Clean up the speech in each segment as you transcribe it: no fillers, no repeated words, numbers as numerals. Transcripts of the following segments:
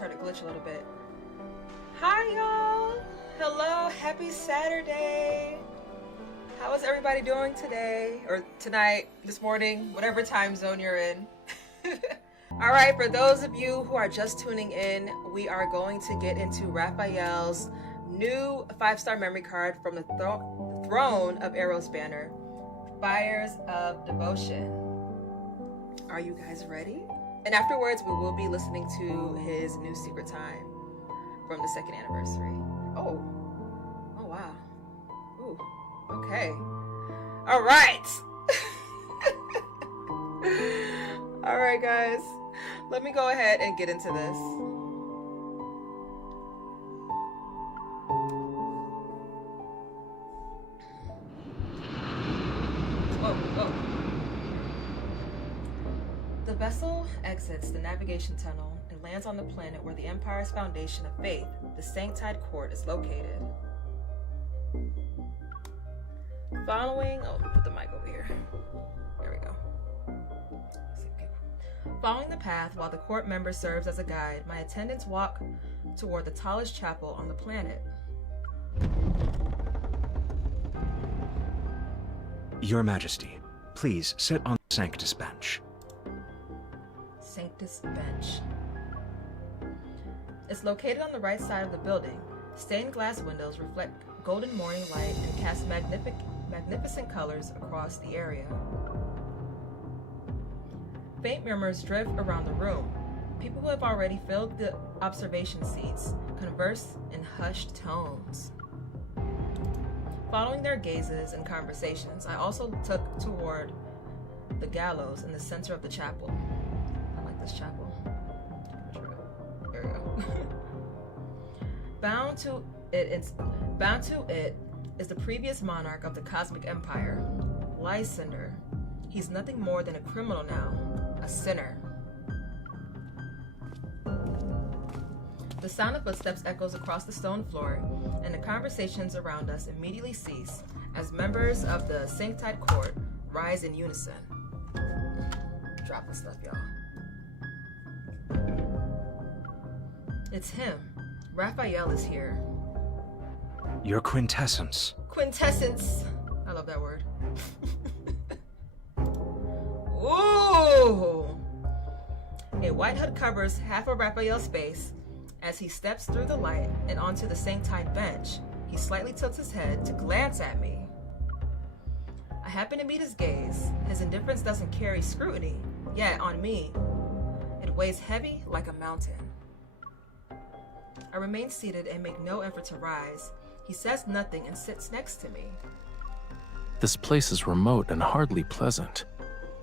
heard it glitch a little bit. Hi y'all! Hello, happy Saturday! How is everybody doing today? Or tonight, this morning, whatever time zone you're in. Alright, for those of you who are just tuning in, we are going to get into Rafayel's new 5-star memory card from the Thorns of Eros banner, Fires of Devotion. Are you guys ready? And afterwards, we will be listening to his new Secret Time from the 2nd anniversary. Oh wow. Ooh, okay. All right. All right, guys. Let me go ahead and get into this. Whoa. The vessel exits the navigation tunnel and lands on the planet where the Empire's foundation of faith, the Eventide court, is located. Following, put the mic over here. There we go. Following the path while the court member serves as a guide, my attendants walk toward the tallest chapel on the planet. Your Majesty, please sit on the Sanctus bench. Sanctus bench. It's located on the right side of the building. Stained glass windows reflect golden morning light and cast magnificent colors across the area. Faint murmurs drift around the room. People who have already filled the observation seats converse in hushed tones. Following their gazes and conversations, I also took toward the gallows in the center of the chapel. I like this chapel. There we go. Bound to it is the previous monarch of the Cosmic Empire, Lysander. He's nothing more than a criminal now, a sinner. The sound of footsteps echoes across the stone floor, and the conversations around us immediately cease as members of the Eventide court rise in unison. Dropping stuff, y'all. It's him. Rafayel is here. Your quintessence. Quintessence. I love that word. Ooh! A white hood covers half of Raphael's face. As he steps through the light and onto the Eventide bench, he slightly tilts his head to glance at me. I happen to meet his gaze. His indifference doesn't carry scrutiny, yet on me, it weighs heavy like a mountain. I remain seated and make no effort to rise. He says nothing and sits next to me. This place is remote and hardly pleasant.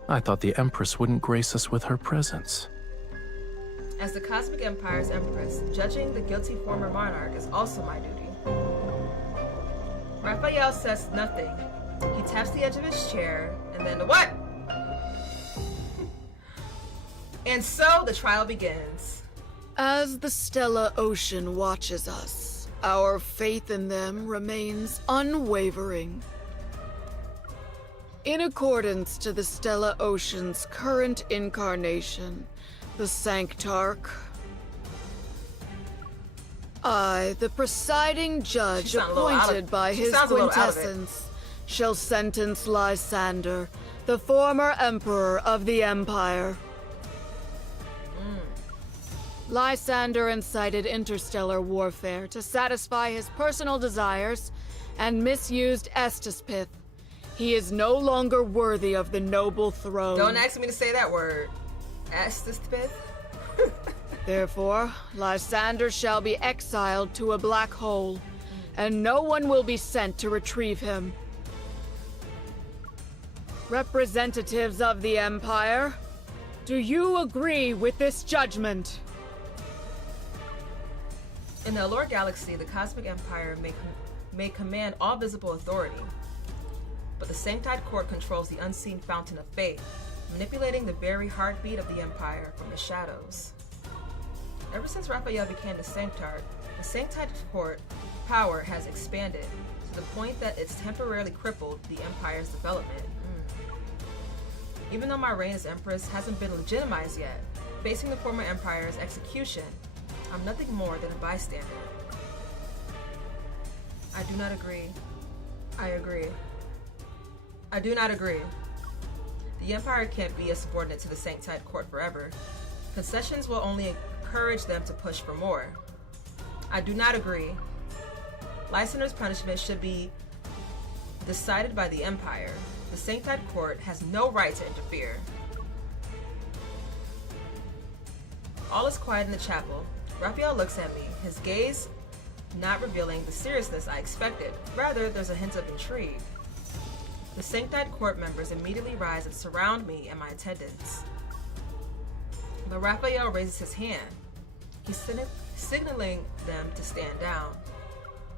I thought the Empress wouldn't grace us with her presence. As the Cosmic Empire's Empress, judging the guilty former monarch is also my duty. Rafayel says nothing. He taps the edge of his chair, and then what? And so the trial begins. As the Stellar Ocean watches us, our faith in them remains unwavering. In accordance to the Stellar Ocean's current incarnation, the Sanctarch, I, the presiding judge appointed by his quintessence, shall sentence Lysander, the former emperor of the Empire. Lysander incited interstellar warfare to satisfy his personal desires and misused Estispith. He is no longer worthy of the noble throne. Don't ask me to say that word. Estispith. Therefore, Lysander shall be exiled to a black hole, and no one will be sent to retrieve him. Representatives of the Empire, do you agree with this judgment? In the Allure Galaxy, the Cosmic Empire may command all visible authority, but the Eventide court controls the unseen fountain of faith, manipulating the very heartbeat of the Empire from the shadows. Ever since Rafayel became the Sanctarch, the Eventide court power has expanded to the point that it's temporarily crippled the Empire's development. Even though my reign as Empress hasn't been legitimized yet, facing the former Empire's execution I'm nothing more than a bystander. I do not agree. I agree. I do not agree. The Empire can't be a subordinate to the Sanctide Court forever. Concessions will only encourage them to push for more. I do not agree. Lysander's punishment should be decided by the Empire. The Sanctide Court has no right to interfere. All is quiet in the chapel. Rafayel looks at me, his gaze not revealing the seriousness I expected. Rather, there's a hint of intrigue. The Sanctide Court members immediately rise and surround me and my attendants. But Rafayel raises his hand. He's signaling them to stand down.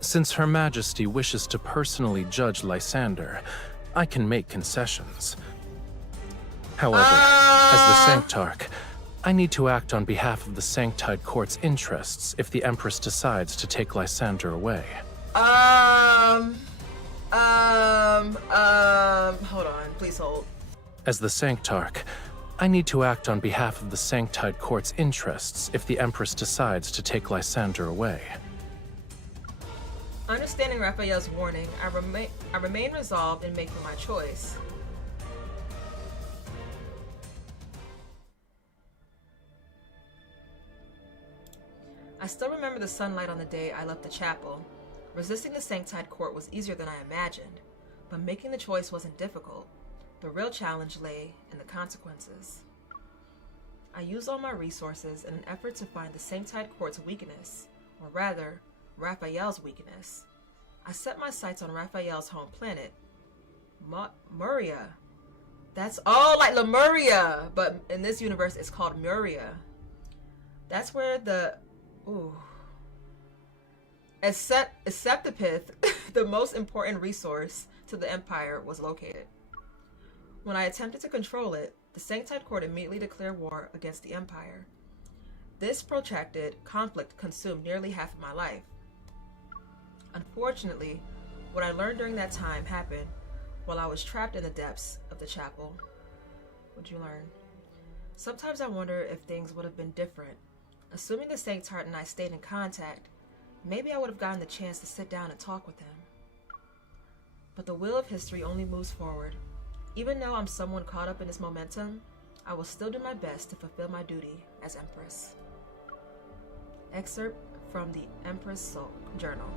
Since Her Majesty wishes to personally judge Lysander, I can make concessions. However, as the Sanctarch, I need to act on behalf of the Sanctide Court's interests if the Empress decides to take Lysander away. Hold on, please hold. As the Sanctarch, I need to act on behalf of the Sanctide Court's interests if the Empress decides to take Lysander away. Understanding Rafayel's warning, I remain resolved in making my choice. I still remember the sunlight on the day I left the chapel. Resisting the Sanctide Court was easier than I imagined, but making the choice wasn't difficult. The real challenge lay in the consequences. I used all my resources in an effort to find the Sanctide Court's weakness, or rather, Rafayel's weakness. I set my sights on Rafayel's home planet, Muria. That's like Lemuria, but in this universe it's called Muria. That's where the Recitative, the most important resource to the Empire, was located. When I attempted to control it, the Sanctide Court immediately declared war against the Empire. This protracted conflict consumed nearly half of my life. Unfortunately, what I learned during that time happened while I was trapped in the depths of the chapel. What'd you learn? Sometimes I wonder if things would have been different. Assuming the Sanctard and I stayed in contact, maybe I would have gotten the chance to sit down and talk with him. But the wheel of history only moves forward. Even though I'm someone caught up in this momentum, I will still do my best to fulfill my duty as Empress. Excerpt from the Empress Soul Journal.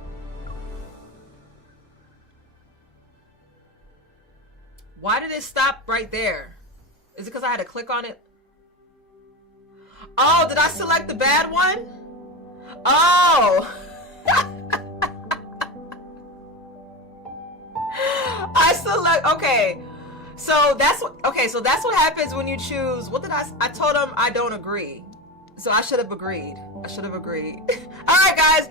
Why did it stop right there? Is it because I had to click on it? Oh, did I select the bad one? Oh! I select, okay. So that's what happens when you choose. What did I told him I don't agree. So I should have agreed. All right, guys,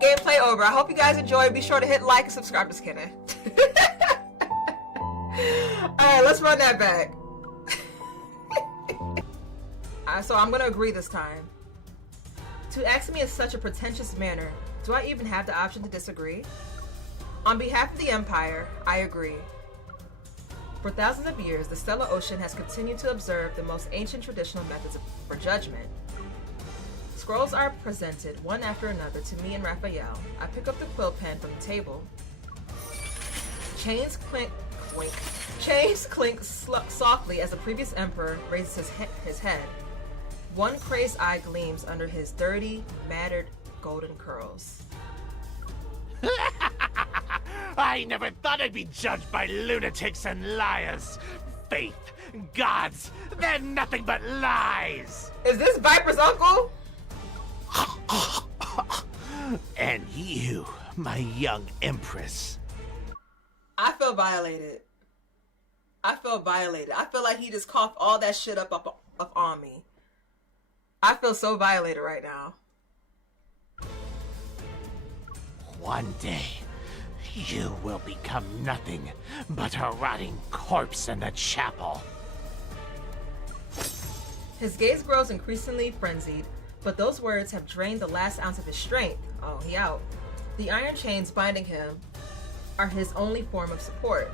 gameplay over. I hope you guys enjoyed. Be sure to hit like and subscribe. Just kidding. All right, let's run that back. So I'm gonna agree this time. To ask me in such a pretentious manner, do I even have the option to disagree? On behalf of the Empire, I agree. For thousands of years, the Stellar Ocean has continued to observe the most ancient traditional methods for judgment. Scrolls are presented one after another to me and Rafayel. I pick up the quill pen from the table. Chains clink softly as the previous emperor raises his head. One crazed eye gleams under his dirty, matted golden curls. I never thought I'd be judged by lunatics and liars. Faith, gods, they're nothing but lies. Is this Viper's uncle? And you, my young empress. I feel violated. I feel like he just coughed all that shit up on me. I feel so violated right now. One day, you will become nothing but a rotting corpse in the chapel. His gaze grows increasingly frenzied, but those words have drained the last ounce of his strength. Oh, he out. The iron chains binding him are his only form of support.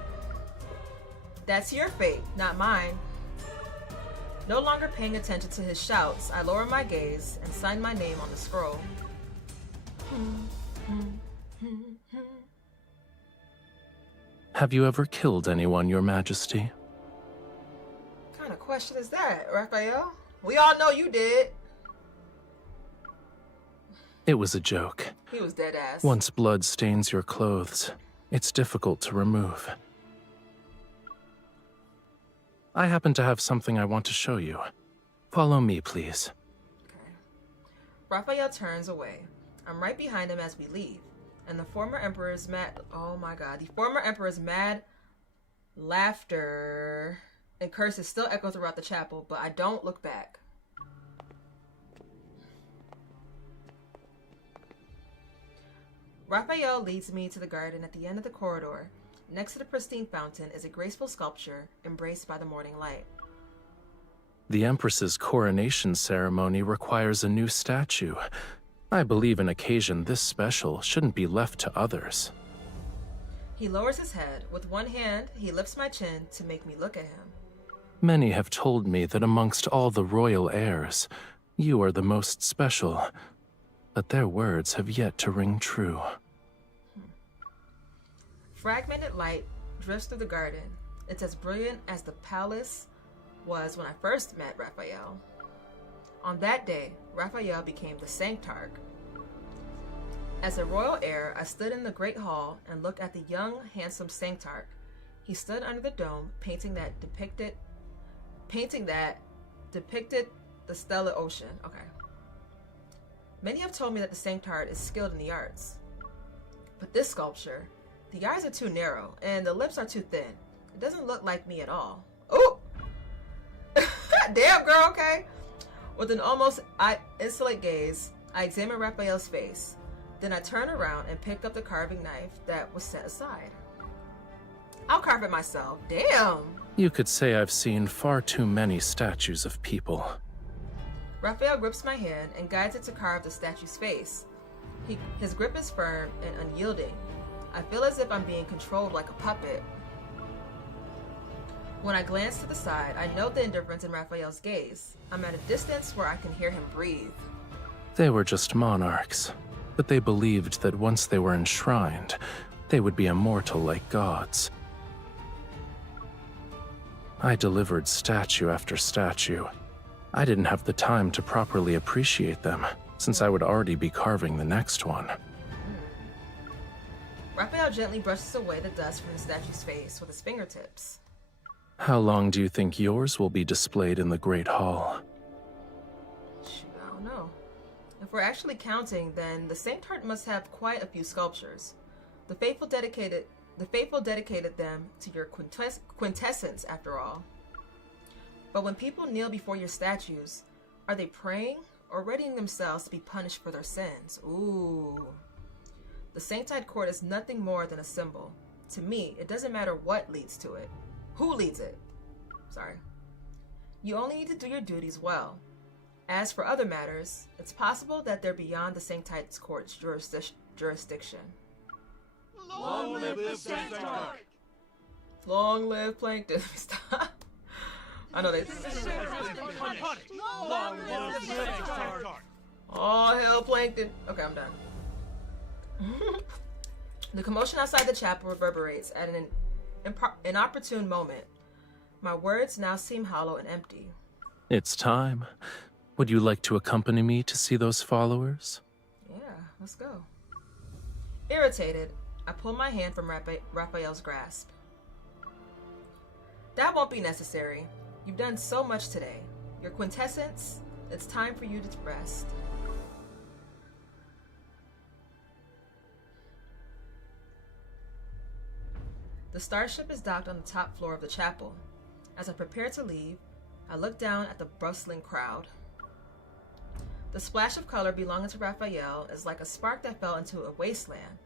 That's your fate, not mine. No longer paying attention to his shouts, I lower my gaze and sign my name on the scroll. Have you ever killed anyone, Your Majesty? What kind of question is that, Raphael? We all know you did. It was a joke. He was dead ass. Once blood stains your clothes, it's difficult to remove. I happen to have something I want to show you. Follow me, please. Okay. Raphael turns away. I'm right behind him as we leave. And the former emperor's mad... Oh my god. The former emperor's mad laughter and curses still echo throughout the chapel, but I don't look back. Raphael leads me to the garden at the end of the corridor. Next to the pristine fountain is a graceful sculpture embraced by the morning light. The Empress's coronation ceremony requires a new statue. I believe an occasion this special shouldn't be left to others. He lowers his head. With one hand, he lifts my chin to make me look at him. Many have told me that amongst all the royal heirs, you are the most special. But their words have yet to ring true. Fragmented light drifts through the garden. It's as brilliant as the palace was when I first met Raphael. On that day, Raphael became the Sanctarch. As a royal heir, I stood in the great hall and looked at the young, handsome Sanctarch. He stood under the dome, painting that depicted the stellar ocean. Okay. Many have told me that the Sanctarch is skilled in the arts. But this sculpture, the eyes are too narrow and the lips are too thin. It doesn't look like me at all. Oh! Damn, girl, okay? With an almost insolent gaze, I examine Raphael's face. Then I turn around and pick up the carving knife that was set aside. I'll carve it myself. Damn! You could say I've seen far too many statues of people. Raphael grips my hand and guides it to carve the statue's face. His grip is firm and unyielding. I feel as if I'm being controlled like a puppet. When I glance to the side, I note the indifference in Raphael's gaze. I'm at a distance where I can hear him breathe. They were just monarchs, but they believed that once they were enshrined, they would be immortal like gods. I delivered statue after statue. I didn't have the time to properly appreciate them, since I would already be carving the next one. Raphael gently brushes away the dust from the statue's face with his fingertips. How long do you think yours will be displayed in the Great Hall? Shoot, I don't know. If we're actually counting, then the Sanctarch must have quite a few sculptures. The faithful dedicated them to your quintessence, after all. But when people kneel before your statues, are they praying or readying themselves to be punished for their sins? Ooh. The Sanctide court is nothing more than a symbol. To me, it doesn't matter what leads to it. Who leads it? Sorry. You only need to do your duties well. As for other matters, it's possible that they're beyond the Sanctide court's jurisdiction. Long live the Sanctarch! Long live Plankton. Stop. I know they... Long live the Sanctarch! Oh, hell, Plankton. Okay, I'm done. The commotion outside the chapel reverberates at an inopportune moment. My words now seem hollow and empty. It's time. Would you like to accompany me to see those followers? Yeah, let's go. Irritated, I pull my hand from Raphael's grasp. That won't be necessary. You've done so much today. Your quintessence, it's time for you to rest. The starship is docked on the top floor of the chapel. As I prepare to leave, I look down at the bustling crowd. The splash of color belonging to Raphael is like a spark that fell into a wasteland.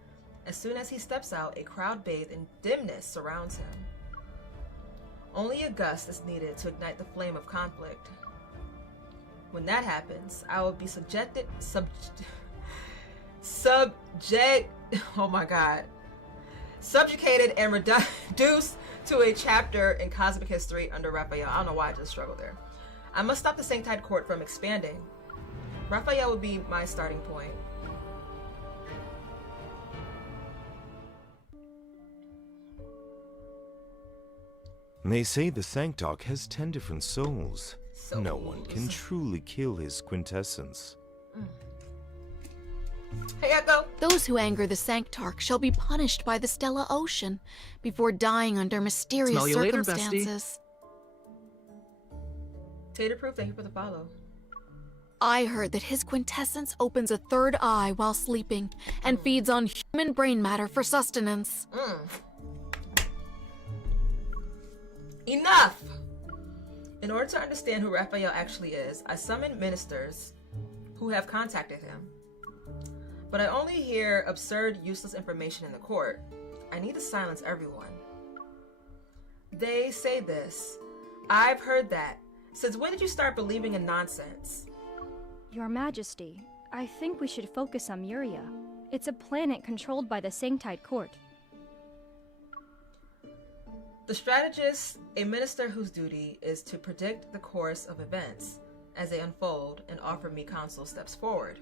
As soon as he steps out, a crowd bathed in dimness surrounds him. Only a gust is needed to ignite the flame of conflict. When that happens, I will be subjugated and reduced to a chapter in cosmic history under Raphael. I don't know why I just struggled there. I must stop the Sanctide Court from expanding. Rafayel would be my starting point. They say the Sanctarch has 10 different souls. No one can truly kill his quintessence. Hey, Echo! Those who anger the Sanctarch shall be punished by the Stellar Ocean before dying under mysterious Smell you later, circumstances. Taterproof, thank you for the follow. I heard that his quintessence opens a third eye while sleeping and feeds on human brain matter for sustenance. Enough! In order to understand who Rafayel actually is, I summoned ministers who have contacted him. But I only hear absurd, useless information in the court. I need to silence everyone. They say this. I've heard that. Since when did you start believing in nonsense? Your Majesty, I think we should focus on Muria. It's a planet controlled by the Sanctide Court. The strategist, a minister whose duty is to predict the course of events as they unfold and offer me counsel steps forward.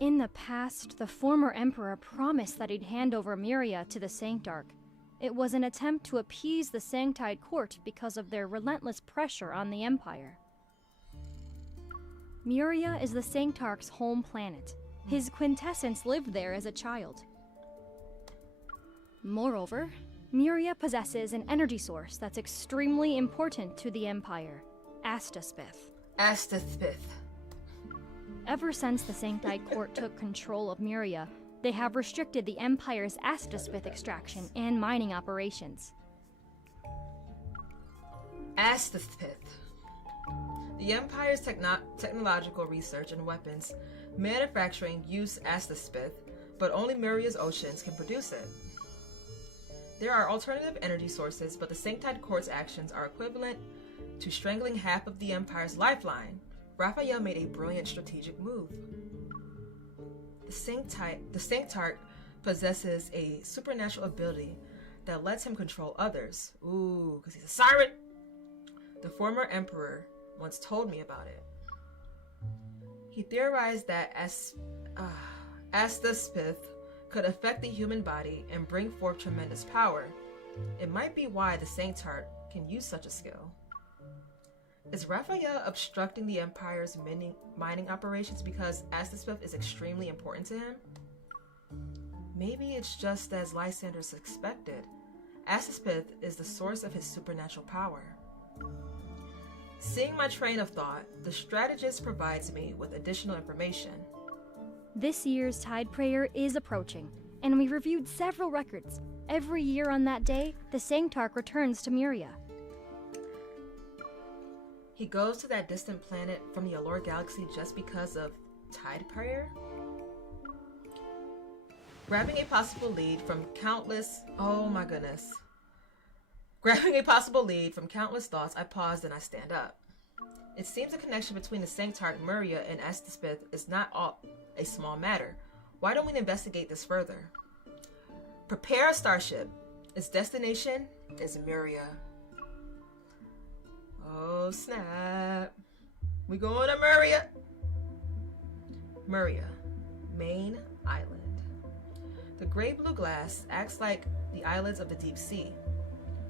In the past, the former Emperor promised that he'd hand over Muria to the Sanctarch. It was an attempt to appease the Sanctide Court because of their relentless pressure on the Empire. Muria is the Sanctarch's home planet. His quintessence lived there as a child. Moreover, Muria possesses an energy source that's extremely important to the Empire, Astaspith. Astaspith. Ever since the Sanctide Court took control of Muria, they have restricted the Empire's Astaspith extraction and mining operations. Astaspith. The Empire's technological research and weapons manufacturing use Astaspith, but only Muria's oceans can produce it. There are alternative energy sources, but the Sanctide Court's actions are equivalent to strangling half of the Empire's lifeline. Rafayel made a brilliant strategic move. The Sanctarch possesses a supernatural ability that lets him control others. Ooh, because he's a siren! The former Emperor once told me about it. He theorized that Astaspith could affect the human body and bring forth tremendous power. It might be why the Sanctarch can use such a skill. Is Rafayel obstructing the Empire's mining operations because Astaspith is extremely important to him? Maybe it's just as Lysander suspected. Astaspith is the source of his supernatural power. Seeing my train of thought, the strategist provides me with additional information. This year's Tide Prayer is approaching, and we reviewed several records. Every year on that day, the Sanctarch returns to Muria. He goes to that distant planet from the Allure Galaxy just because of Tide Prayer? Grabbing a possible lead from countless... Oh my goodness. Grabbing a possible lead from countless thoughts, I pause and I stand up. It seems the connection between the Sanctarch, Muria, and Astaspith is not all a small matter. Why don't we investigate this further? Prepare a starship. Its destination is Muria. Oh snap. We going to Muria. Muria, main island. The gray blue glass acts like the eyelids of the deep sea.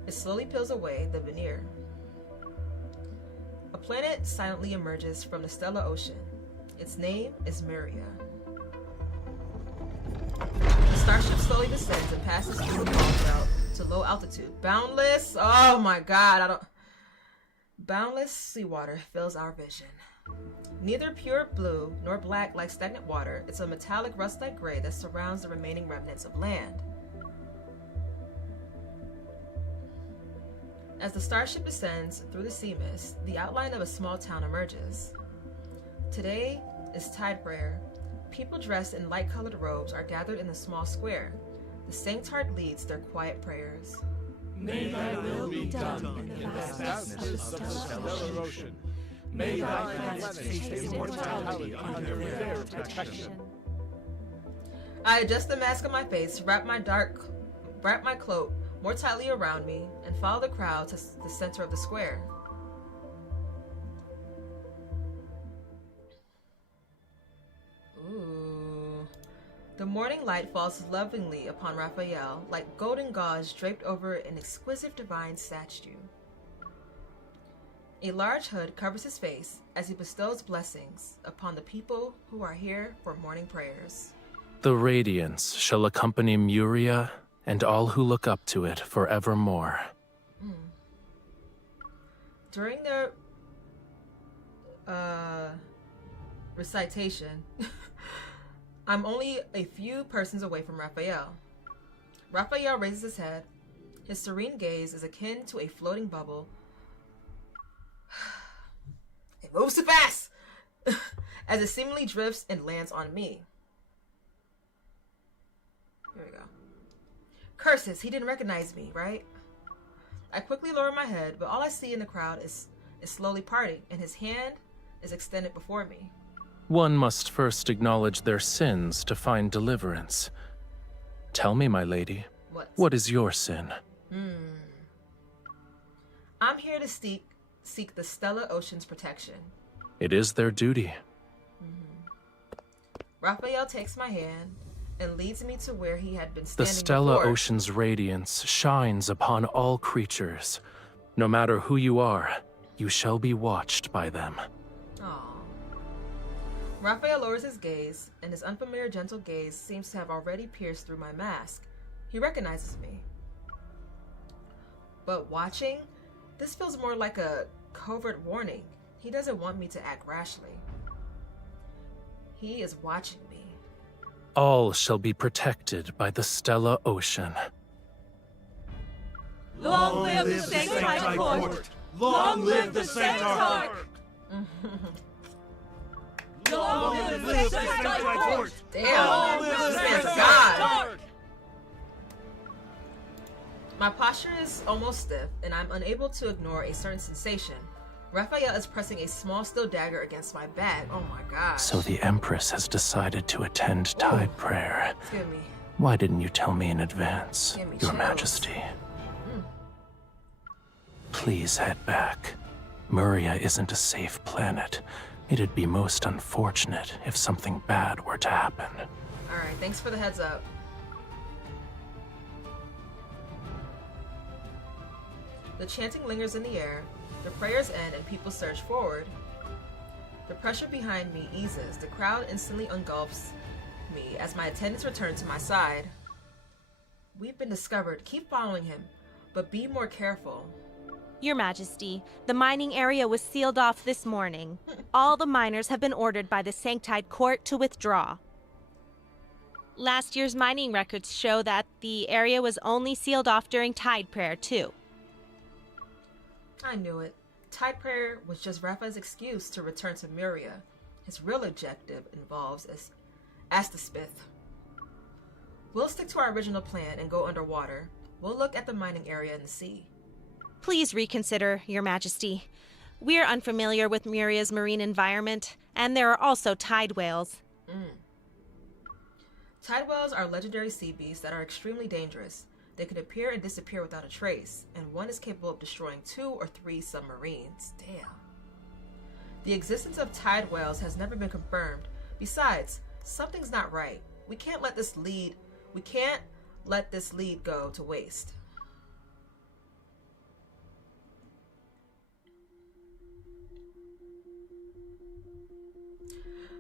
It slowly peels away the veneer. A planet silently emerges from the stellar ocean. Its name is Muria. The starship slowly descends and passes through the bomb route to low altitude. Boundless, oh my god, Boundless seawater fills our vision. Neither pure blue nor black like stagnant water, it's a metallic rust-like gray that surrounds the remaining remnants of land. As the starship descends through the sea mist, the outline of a small town emerges. Today is Tide Prayer. People dressed in light-colored robes are gathered in a small square. The Sanctarch leads their quiet prayers. May thy will be done in the vastness of the stellar ocean. May thy planets taste immortality under their protection. I adjust the mask on my face, wrap my cloak more tightly around me, and follow the crowd to the center of the square. morning light falls lovingly upon Rafayel, like golden gauze draped over an exquisite divine statue. A large hood covers his face as he bestows blessings upon the people who are here for morning prayers. The radiance shall accompany Muria and all who look up to it forevermore. During the recitation, I'm only a few persons away from Rafayel. Rafayel raises his head. His serene gaze is akin to a floating bubble. It moves too fast! As it seemingly drifts and lands on me. Here we go. Curses, he didn't recognize me, right? I quickly lower my head, but all I see in the crowd is slowly parting, and his hand is extended before me. One must first acknowledge their sins to find deliverance. Tell me, my lady, what is your sin? I'm here to seek the Stellar Ocean's protection. It is their duty. Rafayel takes my hand and leads me to where he had been The standing Stellar before. Ocean's radiance shines upon all creatures. No matter who you are, you shall be watched by them. Aww. Rafayel lowers his gaze, and his unfamiliar gentle gaze seems to have already pierced through my mask. He recognizes me. But watching, this feels more like a covert warning. He doesn't want me to act rashly. He is watching me. All shall be protected by the Stellar Ocean. Long live the Sanctide Court! Long live the Sanctide! Long live the Sanctide Court! Damn, this man's God! My posture is almost stiff, and I'm unable to ignore a certain sensation. Rafayel is pressing a small steel dagger against my back. Oh my gosh. So the Empress has decided to attend Tide Prayer. Excuse me. Why didn't you tell me in advance, Give me Your chills. Majesty? Please head back. Muria isn't a safe planet. It'd be most unfortunate if something bad were to happen. Alright, thanks for the heads up. The chanting lingers in the air, the prayers end, and people surge forward. The pressure behind me eases. The crowd instantly engulfs me as my attendants return to my side. We've been discovered. Keep following him, but be more careful. Your Majesty, the mining area was sealed off this morning. All the miners have been ordered by the Sanctide Court to withdraw. Last year's mining records show that the area was only sealed off during Tide Prayer, too. I knew it. Tide Prayer was just Rafa's excuse to return to Muria. His real objective involves Astaspith. We'll stick to our original plan and go underwater. We'll look at the mining area in the sea. Please reconsider, Your Majesty. We're unfamiliar with Muria's marine environment, and there are also tide whales. Tide whales are legendary sea beasts that are extremely dangerous. They can appear and disappear without a trace, and one is capable of destroying 2 or 3 submarines. Damn. The existence of tide whales has never been confirmed. Besides, something's not right. We can't let this lead go to waste.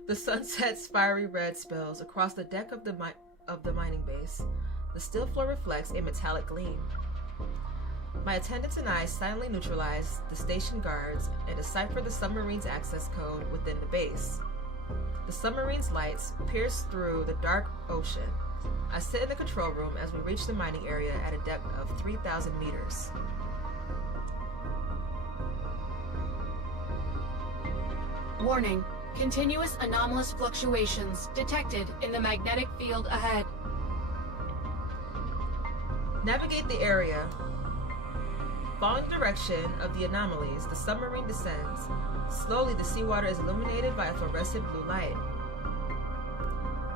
The sunset's fiery red spills across the deck of the mining base. The steel floor reflects a metallic gleam. My attendants and I silently neutralize the station guards and decipher the submarine's access code within the base. The submarine's lights pierce through the dark ocean. I sit in the control room as we reach the mining area at a depth of 3,000 meters. Warning. Continuous anomalous fluctuations detected in the magnetic field ahead. Navigate the area. Following the direction of the anomalies, the submarine descends. Slowly, the seawater is illuminated by a fluorescent blue light.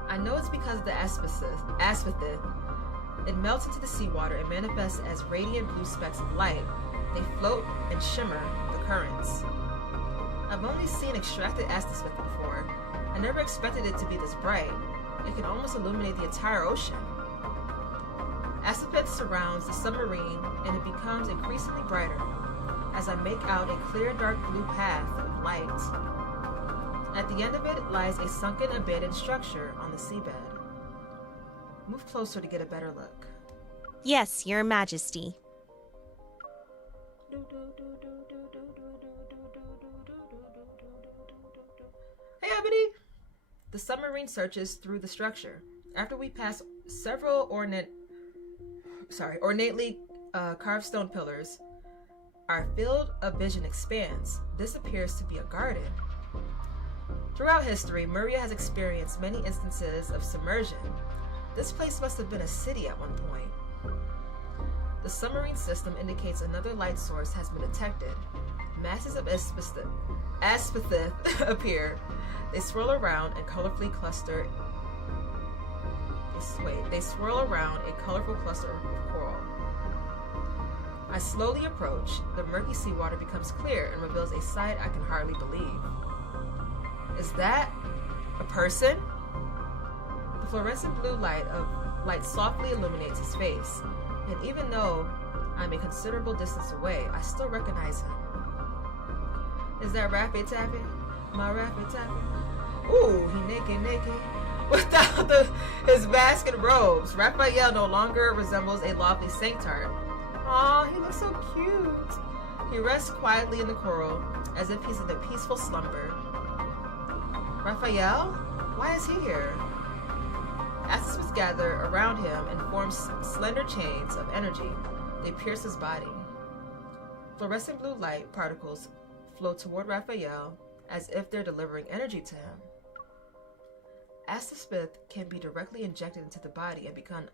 I know it's because of the asphythith. It melts into the seawater and manifests as radiant blue specks of light. They float and shimmer the currents. I've only seen extracted asphythith before. I never expected it to be this bright. It can almost illuminate the entire ocean. Astapith surrounds the submarine, and it becomes increasingly brighter as I make out a clear dark blue path of light. At the end of it lies a sunken, abandoned structure on the seabed. Move closer to get a better look. Yes, Your Majesty. Hey, Ebony! The submarine searches through the structure. After we pass several ornately carved stone pillars, our field of vision expands. This appears to be a garden. Throughout history, Myria has experienced many instances of submersion. This place must have been a city at one point. The submarine system indicates another light source has been detected. Masses of Aspithith appear. They swirl around and colorfully cluster. They swirl around a colorful cluster of coral. I slowly approach. The murky seawater becomes clear and reveals a sight I can hardly believe. Is that a person? The fluorescent blue light softly illuminates his face, and even though I'm a considerable distance away, I still recognize him. Is that Rafayel? My Rafayel? Ooh, he naked. Without his mask and robes, Rafayel no longer resembles a lovely sanctart. Aw, he looks so cute. He rests quietly in the coral, as if he's in a peaceful slumber. Rafayel? Why is he here? Astapiths gather around him and form slender chains of energy. They pierce his body. Fluorescent blue light particles flow toward Rafayel as if they're delivering energy to him. Astapith can be directly injected into the body and become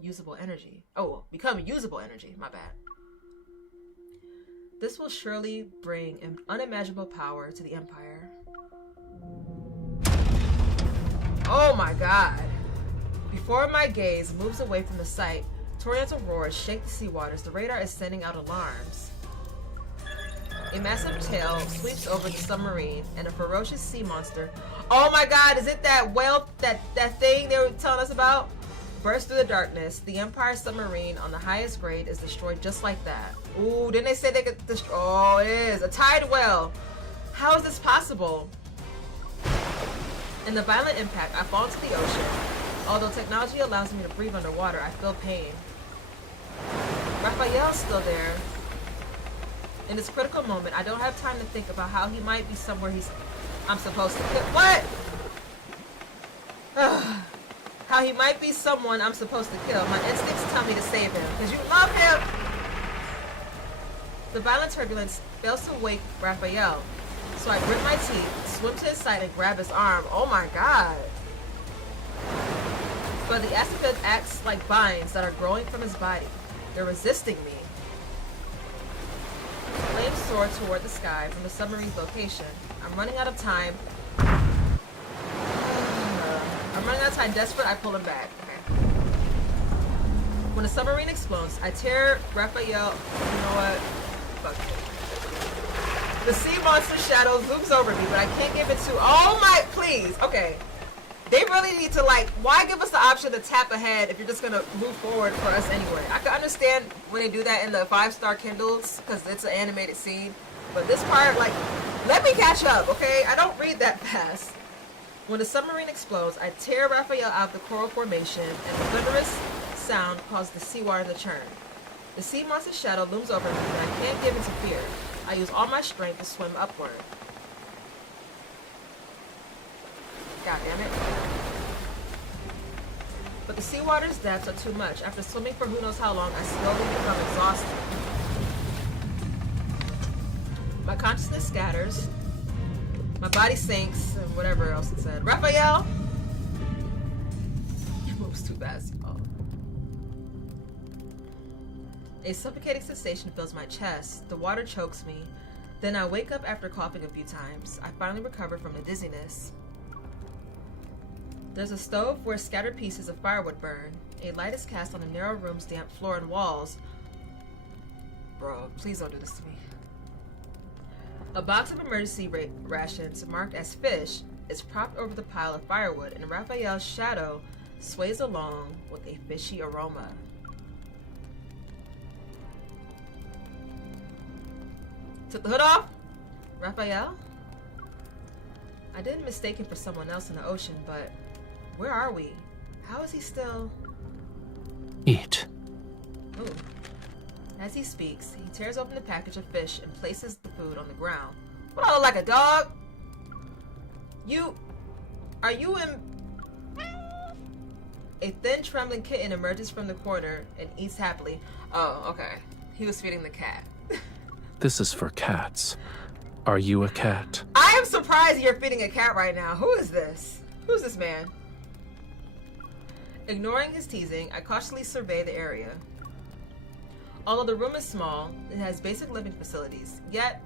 usable energy. My bad. This will surely bring an unimaginable power to the Empire. Oh my god. Before my gaze moves away from the sight, torrential roars shake the sea waters. The radar is sending out alarms. A massive tail sweeps over the submarine, and a ferocious sea monster. Oh my god, is it that whale, that thing they were telling us about? Bursts through the darkness. The Empire submarine on the highest grade is destroyed just like that. Ooh, didn't they say they could destroy? Oh, it is. A tide whale. How is this possible? In the violent impact, I fall into the ocean. Although technology allows me to breathe underwater, I feel pain. Rafayel's still there. In this critical moment, I don't have time to think about how he might be somewhere I'm supposed to kill. What? How he might be someone I'm supposed to kill. My instincts tell me to save him, because you love him! The violent turbulence fails to wake Rafayel, so I grit my teeth, swim to his side, and grab his arm. Oh my god. But the Astapith acts like vines that are growing from his body. They're resisting me. Flames soar toward the sky from the submarine's location. I'm running out of time. Desperate, I pull him back. Okay. When the submarine explodes, I tear Rafayel. You know what? Fuck it. The sea monster shadow zooms over me, but I can't give it to. Oh my! Please. Okay. They really need to, like, why give us the option to tap ahead if you're just gonna move forward for us anyway? I can understand when they do that in the 5-star Kindles, because it's an animated scene. But this part, like, let me catch up, okay? I don't read that fast. When the submarine explodes, I tear Rafayel out of the coral formation, and the thunderous sound causes the seawater to churn. The sea monster's shadow looms over me, and I can't give into fear. I use all my strength to swim upward. God damn it. But the seawater's depths are too much. After swimming for who knows how long, I slowly become exhausted. My consciousness scatters. My body sinks, and whatever else it said. Rafayel! It moves too fast. Oh. A suffocating sensation fills my chest. The water chokes me. Then I wake up after coughing a few times. I finally recover from the dizziness. There's a stove where scattered pieces of firewood burn. A light is cast on the narrow room's damp floor and walls. Bro, please don't do this to me. A box of emergency rations marked as fish is propped over the pile of firewood, and Rafayel's shadow sways along with a fishy aroma. Took the hood off? Rafayel? I didn't mistake him for someone else in the ocean, but where are we? How is he still... Eat. Ooh. As he speaks, he tears open the package of fish and places the food on the ground. What, I look like a dog? Are you in... A thin, trembling kitten emerges from the corner and eats happily. Oh, okay. He was feeding the cat. This is for cats. Are you a cat? I am surprised you're feeding a cat right now. Who is this? Who's this man? Ignoring his teasing, I cautiously survey the area. Although the room is small, it has basic living facilities, yet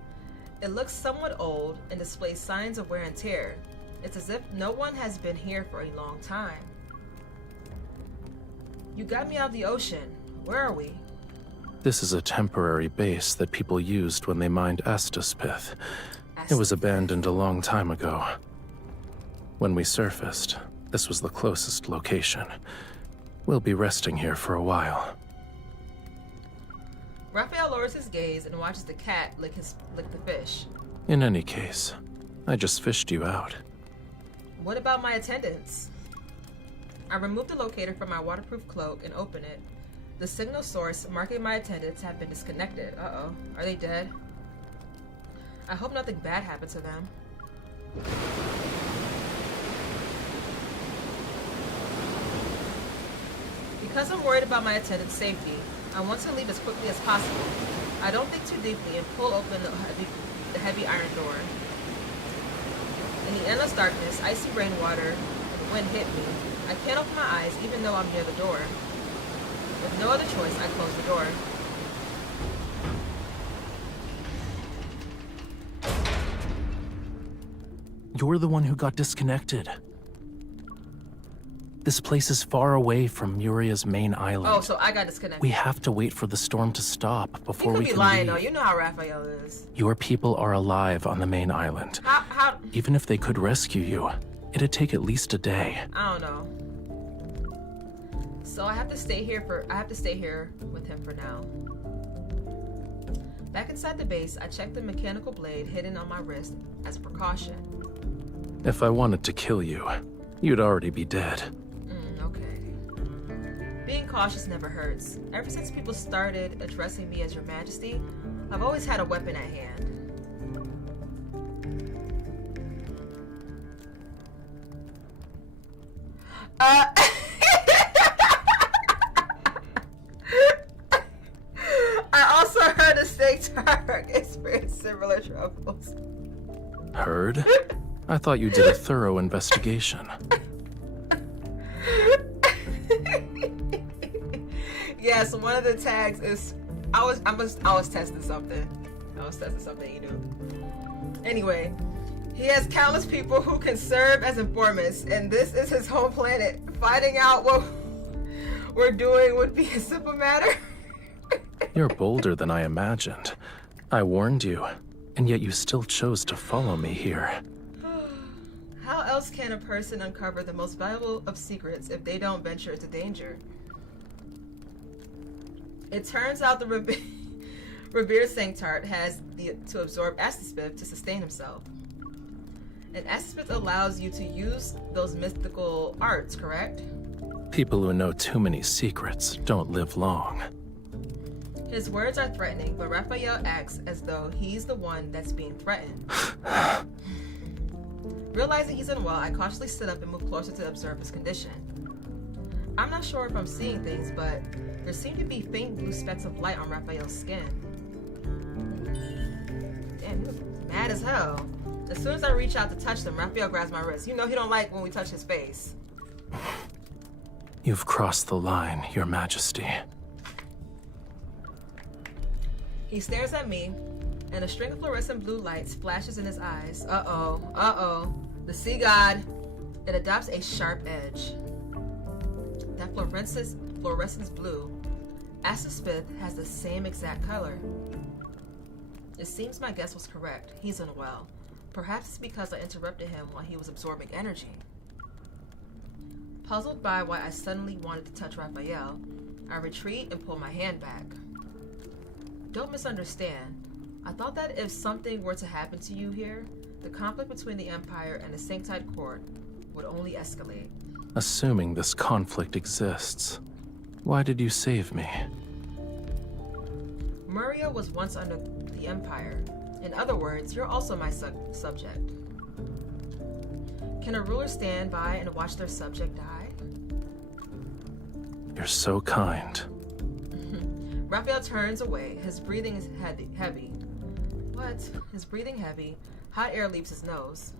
it looks somewhat old and displays signs of wear and tear. It's as if no one has been here for a long time. You got me out of the ocean. Where are we? This is a temporary base that people used when they mined Estus pith. It was abandoned a long time ago. When we surfaced, this was the closest location. We'll be resting here for a while. Rafayel lowers his gaze and watches the cat lick the fish. In any case, I just fished you out. What about my attendants? I remove the locator from my waterproof cloak and open it. The signal source marking my attendants have been disconnected. Uh-oh. Are they dead? I hope nothing bad happened to them. Because I'm worried about my attendants' safety, I want to leave as quickly as possible. I don't think too deeply and pull open the heavy iron door. In the endless darkness, icy rainwater and wind hit me. I can't open my eyes even though I'm near the door. With no other choice, I close the door. You're the one who got disconnected. This place is far away from Muria's main island. Oh, so I got disconnected. We have to wait for the storm to stop before we can You could be lying, leave. though. You know how Rafayel is. Your people are alive on the main island. How? Even if they could rescue you, it'd take at least a day. I don't know. So I have to stay here with him for now. Back inside the base, I check the mechanical blade hidden on my wrist as a precaution. If I wanted to kill you, you'd already be dead. Okay. Being cautious never hurts. Ever since people started addressing me as Your Majesty, I've always had a weapon at hand. I also heard a Shoutout experienced similar troubles. Heard? I thought you did a thorough investigation. Yes, one of the tags is I was testing something. You know. Anyway, he has countless people who can serve as informants, and this is his home planet. Finding out what we're doing would be a simple matter. You're bolder than I imagined. I warned you, and yet you still chose to follow me here. How else can a person uncover the most valuable of secrets if they don't venture into danger? It turns out the revered Sanctart has to absorb Astaspith to sustain himself. And Astaspith allows you to use those mystical arts, correct? People who know too many secrets don't live long. His words are threatening, but Rafayel acts as though he's the one that's being threatened. Realizing he's unwell, I cautiously sit up and move closer to observe his condition. I'm not sure if I'm seeing things, but there seem to be faint blue specks of light on Rafayel's skin. Damn, he looks mad as hell. As soon as I reach out to touch them, Rafayel grabs my wrist. You know he don't like when we touch his face. You've crossed the line, Your Majesty. He stares at me, and a string of fluorescent blue lights flashes in his eyes. Uh-oh. The sea god. It adopts a sharp edge. That fluorescence blue. Astaspith has the same exact color. It seems my guess was correct. He's unwell. Perhaps it's because I interrupted him while he was absorbing energy. Puzzled by why I suddenly wanted to touch Rafayel, I retreat and pull my hand back. Don't misunderstand. I thought that if something were to happen to you here, the conflict between the Empire and the Sanctide Court would only escalate. Assuming this conflict exists, why did you save me? Muria was once under the Empire. In other words, you're also my subject. Can a ruler stand by and watch their subject die? You're so kind. Rafayel turns away. His breathing is heavy. What? His breathing heavy. Hot air leaves his nose.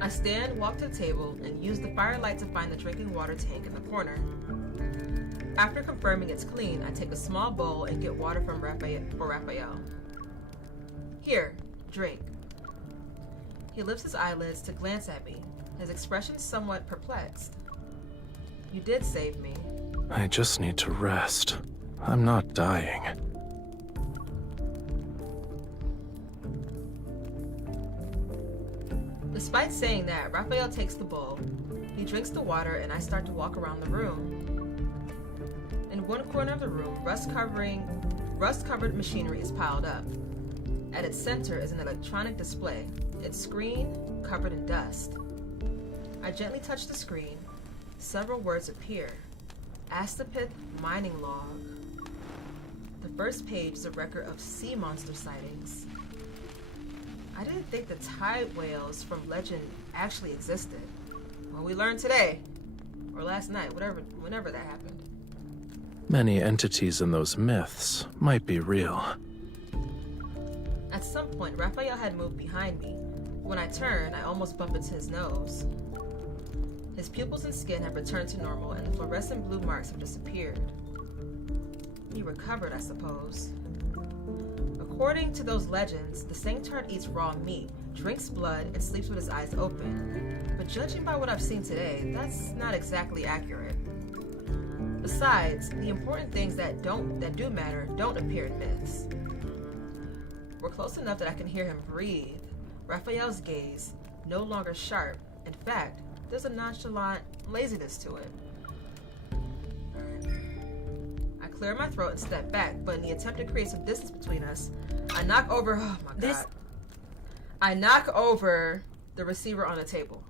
I stand, walk to the table, and use the firelight to find the drinking water tank in the corner. After confirming it's clean, I take a small bowl and get water from Rafayel. Here, drink. He lifts his eyelids to glance at me, his expression somewhat perplexed. You did save me. I just need to rest. I'm not dying. Despite saying that, Rafayel takes the bowl. He drinks the water and I start to walk around the room. In one corner of the room, rust-covered machinery is piled up. At its center is an electronic display, its screen covered in dust. I gently touch the screen. Several words appear. Astapith mining log. The first page is a record of sea monster sightings. I didn't think the tide whales from legend actually existed. Well, we learned today, or last night, whenever that happened. Many entities in those myths might be real. At some point, Rafayel had moved behind me. When I turn, I almost bump into his nose. His pupils and skin have returned to normal, and the fluorescent blue marks have disappeared. He recovered, I suppose. According to those legends, the Sanctard eats raw meat, drinks blood, and sleeps with his eyes open. But judging by what I've seen today, that's not exactly accurate. Besides, the important things that do matter don't appear in myths. We're close enough that I can hear him breathe. Rafayel's gaze, no longer sharp. In fact, there's a nonchalant laziness to it. Alright. I clear my throat and step back, but in the attempt to create some distance between us, I knock over, oh my god. I knock over the receiver on the table.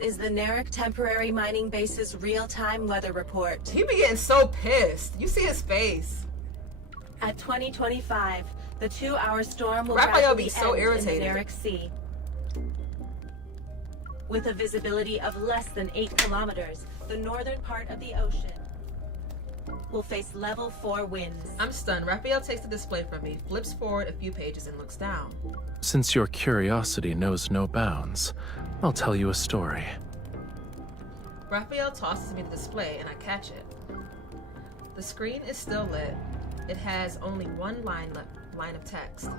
Is the Narek Temporary Mining Base's real-time weather report. He be getting so pissed. You see his face. At 2025, the 2-hour storm will Rafayel be rapidly so end irritated. in the Narek Sea. With a visibility of less than 8 kilometers, the northern part of the ocean will face level 4 winds. I'm stunned. Rafayel takes the display from me, flips forward a few pages, and looks down. Since your curiosity knows no bounds, I'll tell you a story. Rafayel tosses me the display, and I catch it. The screen is still lit. It has only one line of text.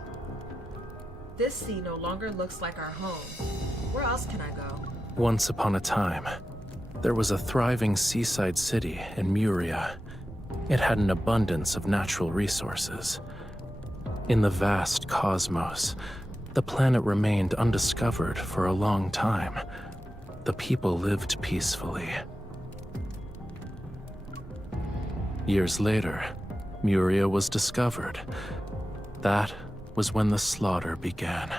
This sea no longer looks like our home. Where else can I go? Once upon a time, there was a thriving seaside city in Muria. It had an abundance of natural resources. In the vast cosmos, the planet remained undiscovered for a long time. The people lived peacefully. Years later, Muria was discovered. That was when the slaughter began.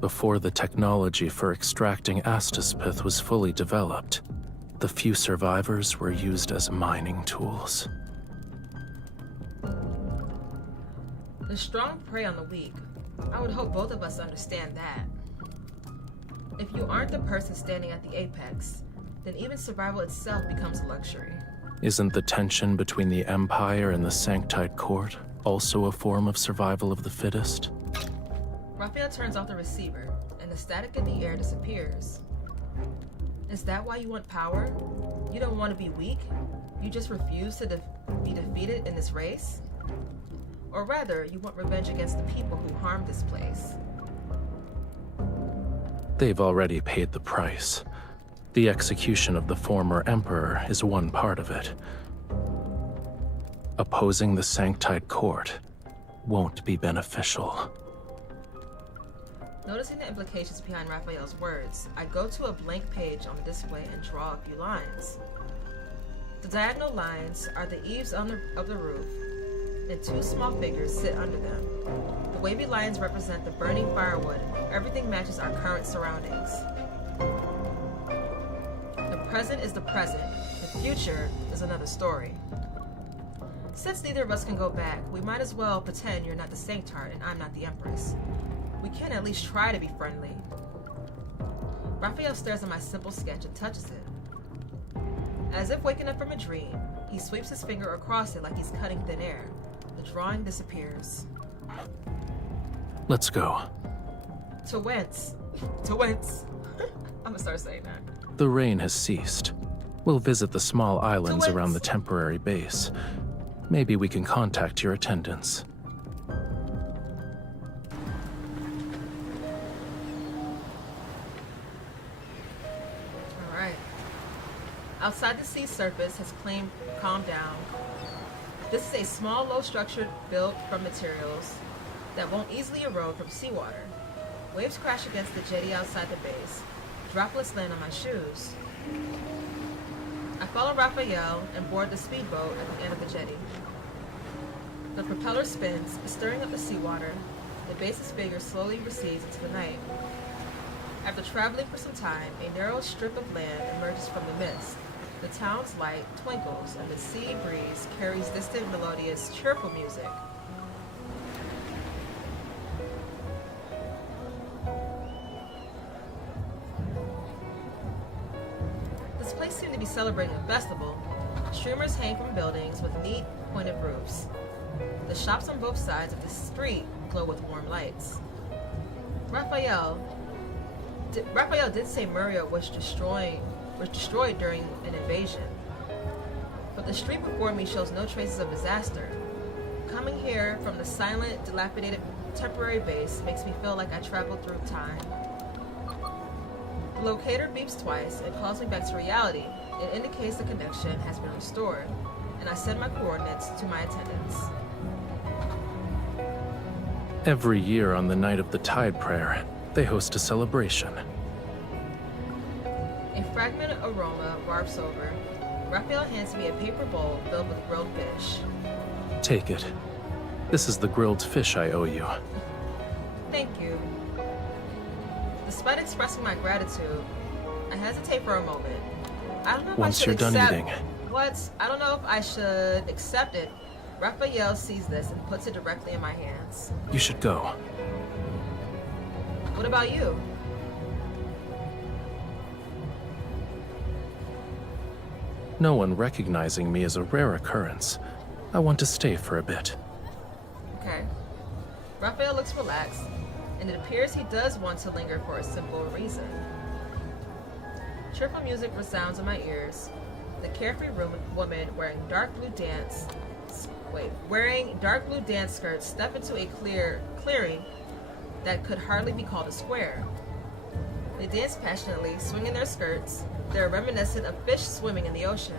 Before the technology for extracting Astaspith was fully developed, the few survivors were used as mining tools. The strong prey on the weak. I would hope both of us understand that. If you aren't the person standing at the apex, then even survival itself becomes a luxury. Isn't the tension between the Empire and the Sanctide Court also a form of survival of the fittest? Rafayel turns off the receiver, and the static in the air disappears. Is that why you want power? You don't want to be weak? You just refuse to be defeated in this race? Or rather, you want revenge against the people who harmed this place? They've already paid the price. The execution of the former Emperor is one part of it. Opposing the Sanctide Court won't be beneficial. Noticing the implications behind Rafayel's words, I go to a blank page on the display and draw a few lines. The diagonal lines are the eaves of the roof, and two small figures sit under them. The wavy lines represent the burning firewood. Everything matches our current surroundings. The present is the present. The future is another story. Since neither of us can go back, we might as well pretend you're not the Sanctart and I'm not the Empress. We can at least try to be friendly. Rafayel stares at my simple sketch and touches it. As if waking up from a dream, he sweeps his finger across it like he's cutting thin air. The drawing disappears. Let's go. To whence? To whence? I'm gonna start saying that. The rain has ceased. We'll visit the small islands around the temporary base. Maybe we can contact your attendants. Alright. Outside, the sea surface has calmed down. This is a small, low structure built from materials that won't easily erode from seawater. Waves crash against the jetty outside the base. Droplets land on my shoes. I follow Rafayel and board the speedboat at the end of the jetty. The propeller spins, stirring up the seawater. The base's figure slowly recedes into the night. After traveling for some time, a narrow strip of land emerges from the mist. The town's light twinkles, and the sea breeze carries distant, melodious, cheerful music. This place seemed to be celebrating a festival. Streamers hang from buildings with neat, pointed roofs. The shops on both sides of the street glow with warm lights. Rafayel did say Muria was destroyed during an invasion, but the street before me shows no traces of disaster. Coming here from the silent, dilapidated temporary base makes me feel like I traveled through time. The locator beeps twice and calls me back to reality. It indicates the connection has been restored, and I send my coordinates to my attendants. Every year on the night of the Tide Prayer, they host a celebration. A fragrant aroma wafts over. Rafayel hands me a paper bowl filled with grilled fish. Take it. This is the grilled fish I owe you. Thank you. Despite expressing my gratitude, I hesitate for a moment. I don't know if I should accept what? I don't know if I should accept it. Rafayel sees this and puts it directly in my hands. You should go. What about you? No one recognizing me is a rare occurrence. I want to stay for a bit. Okay. Rafayel looks relaxed, and it appears he does want to linger for a simple reason. Cheerful music resounds in my ears. The carefree woman wearing dark blue dance skirts step into a clearing that could hardly be called a square. They dance passionately, swinging their skirts. They're reminiscent of fish swimming in the ocean.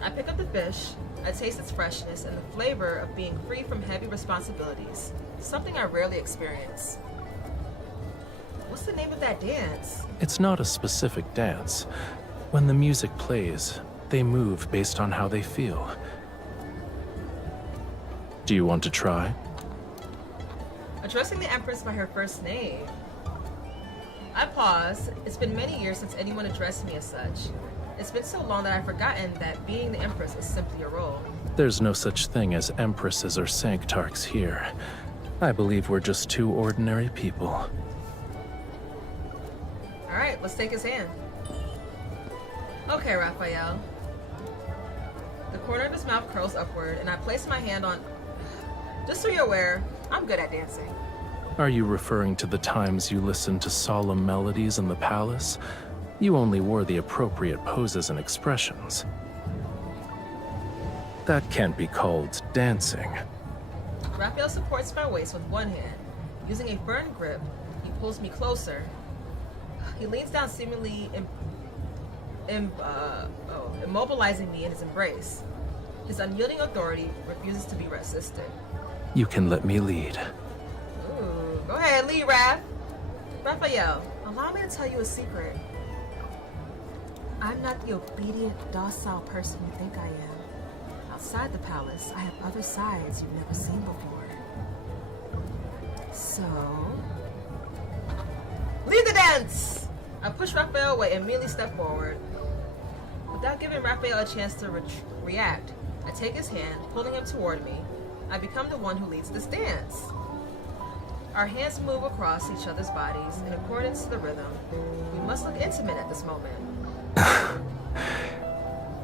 I pick up the fish. I taste its freshness and the flavor of being free from heavy responsibilities, something I rarely experience. What's the name of that dance? It's not a specific dance. When the music plays, they move based on how they feel. Do you want to try? Addressing the Empress by her first name. I pause. It's been many years since anyone addressed me as such. It's been so long that I've forgotten that being the Empress is simply a role. There's no such thing as Empresses or Sanctarks here. I believe we're just two ordinary people. Alright, let's take his hand. Okay, Rafayel. The corner of his mouth curls upward, and I place my hand on... Just so you're aware, I'm good at dancing. Are you referring to the times you listened to solemn melodies in the palace? You only wore the appropriate poses and expressions. That can't be called dancing. Rafayel supports my waist with one hand. Using a firm grip, he pulls me closer. He leans down, seemingly immobilizing me in his embrace. His unyielding authority refuses to be resisted. You can let me lead. Ooh. Go ahead, lead, Raph. Rafayel, allow me to tell you a secret. I'm not the obedient, docile person you think I am. Outside the palace, I have other sides you've never seen before. So... lead the dance! I push Rafayel away and immediately step forward. Without giving Rafayel a chance to react, I take his hand, pulling him toward me. I become the one who leads this dance. Our hands move across each other's bodies in accordance to the rhythm. We must look intimate at this moment.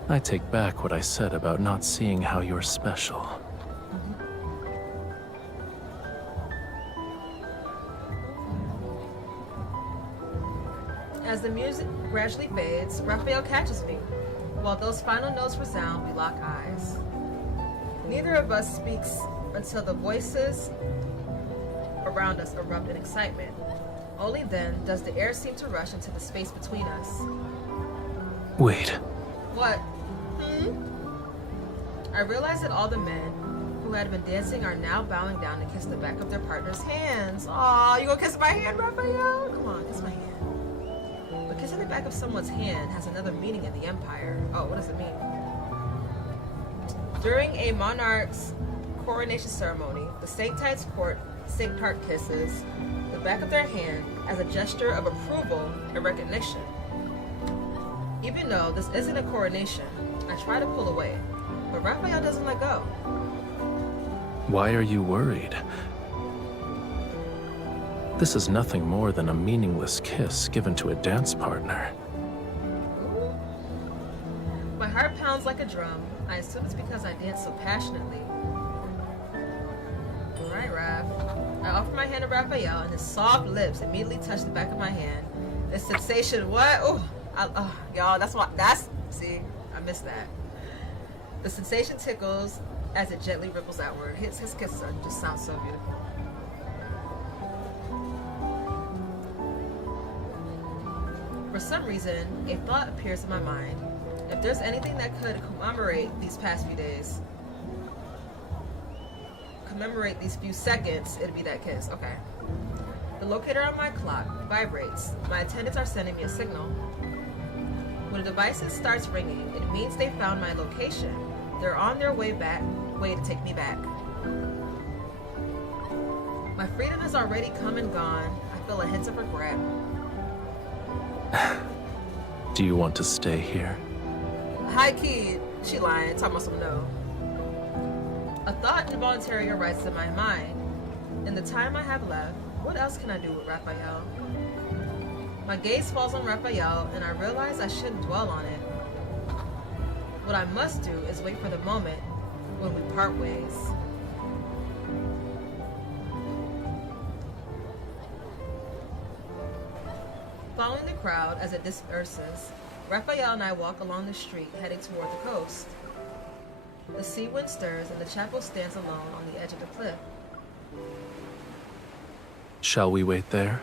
I take back what I said about not seeing how you're special. As the music gradually fades, Rafayel catches me. While those final notes resound, we lock eyes. Neither of us speaks until the voices around us erupt in excitement. Only then does the air seem to rush into the space between us. Wait. What? I realize that all the men who had been dancing are now bowing down to kiss the back of their partner's hands. Aw, you gonna kiss my hand, Rafayel? Come on, kiss my hand. But kissing the back of someone's hand has another meaning in the Empire. Oh, what does it mean? During a monarch's coronation ceremony, the Sanctide's court Sanctarch kisses the back of their hand as a gesture of approval and recognition. Even though this isn't a coronation, I try to pull away, but Rafayel doesn't let go. Why are you worried? This is nothing more than a meaningless kiss given to a dance partner. Ooh. My heart pounds like a drum. I assume it's because I dance so passionately. Alright, Raph. I offer my hand to Rafayel, and his soft lips immediately touch the back of my hand. The sensation, what? Oh, y'all, see, I missed that. The sensation tickles as it gently ripples outward. His kisses just sound so beautiful. For some reason, a thought appears in my mind. If there's anything that could commemorate these past few days, commemorate these few seconds, it'd be that kiss. Okay. The locator on my clock vibrates. My attendants are sending me a signal. When the device starts ringing, it means they found my location. They're on their way to take me back. My freedom has already come and gone. I feel a hint of regret. Do you want to stay here? Hi, kid. She lying. Talking about some no. A thought involuntarily arises in my mind. In the time I have left, what else can I do with Rafayel? My gaze falls on Rafayel, and I realize I shouldn't dwell on it. What I must do is wait for the moment when we part ways. Following the crowd as it disperses, Rafayel and I walk along the street heading toward the coast. The sea wind stirs and the chapel stands alone on the edge of the cliff. Shall we wait there?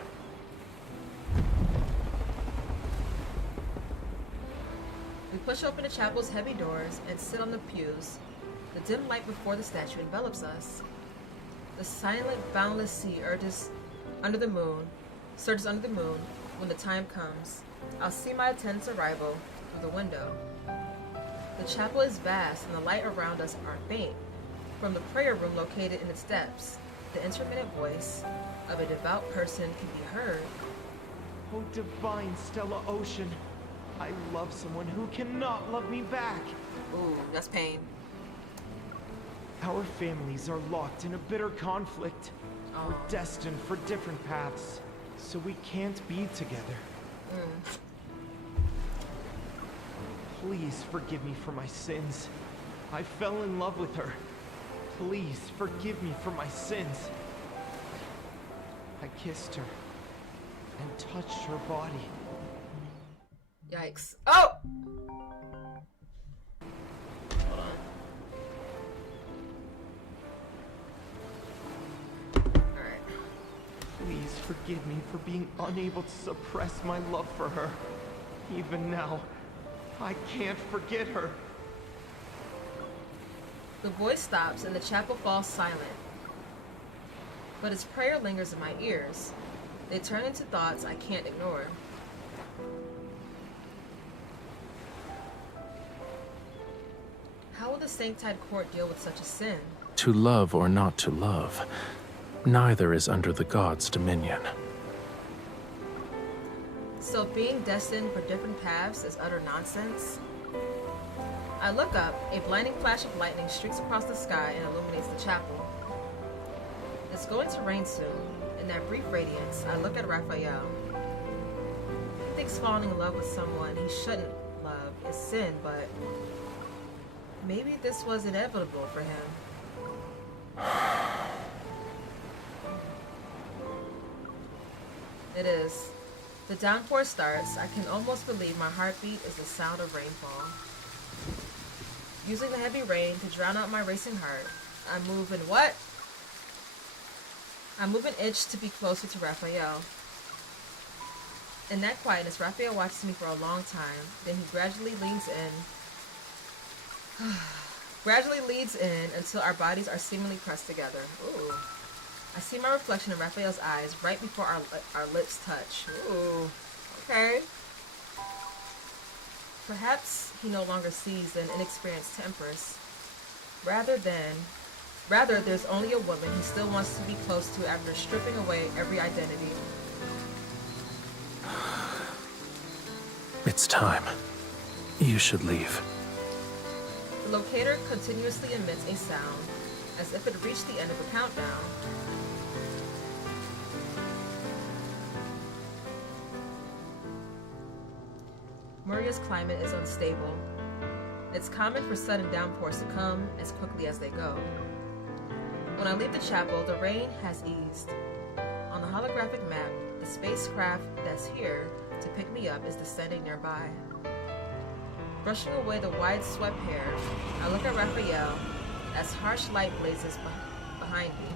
We push open the chapel's heavy doors and sit on the pews. The dim light before the statue envelops us. The silent, boundless sea surges under the moon. When the time comes, I'll see my attendant's arrival through the window. The chapel is vast and the light around us are faint. From the prayer room located in its depths, the intermittent voice of a devout person can be heard. Oh, divine Stella Ocean, I love someone who cannot love me back. Ooh, that's pain. Our families are locked in a bitter conflict. Oh. We're destined for different paths, so we can't be together. Please forgive me for my sins. I fell in love with her. Please forgive me for my sins. I kissed her and touched her body. Yikes. Oh! Alright. Please forgive me for being unable to suppress my love for her. Even now, I can't forget her. The voice stops and the chapel falls silent. but his prayer lingers in my ears. They turn into thoughts I can't ignore. How will the Sanctide Court deal with such a sin? To love or not to love, neither is under the gods' dominion. So being destined for different paths is utter nonsense? I look up, a blinding flash of lightning streaks across the sky and illuminates the chapel. It's going to rain soon. In that brief radiance, I look at Rafayel. He thinks falling in love with someone he shouldn't love is sin, but maybe this was inevitable for him. It is. The downpour starts. I can almost believe my heartbeat is the sound of rainfall. Using the heavy rain to drown out my racing heart, I move in what? I move an inch to be closer to Rafayel. In that quietness, Rafayel watches me for a long time. Then he gradually leans in until our bodies are seemingly pressed together. Ooh. I see my reflection in Raphael's eyes right before our lips touch. Ooh. Okay. Perhaps he no longer sees an inexperienced tempress. Rather, there's only a woman he still wants to be close to after stripping away every identity. It's time. You should leave. The locator continuously emits a sound, as if it reached the end of a countdown. Muria's climate is unstable. It's common for sudden downpours to come as quickly as they go. When I leave the chapel, the rain has eased. On the holographic map, the spacecraft that's here to pick me up is descending nearby. Brushing away the wide-swept hair, I look at Rafayel as harsh light blazes behind me.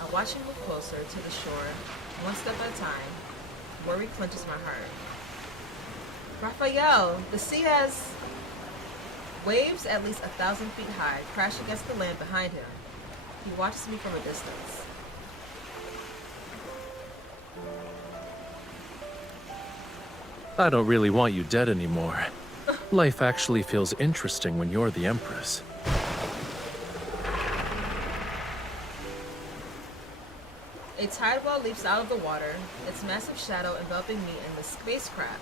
I watch him move closer to the shore, one step at a time. Worry clenches my heart. Rafayel, the sea has waves at least 1,000 feet high crash against the land behind him. He watches me from a distance. I don't really want you dead anymore. Life actually feels interesting when you're the Empress. A tidewell leaps out of the water, its massive shadow enveloping me in the spacecraft.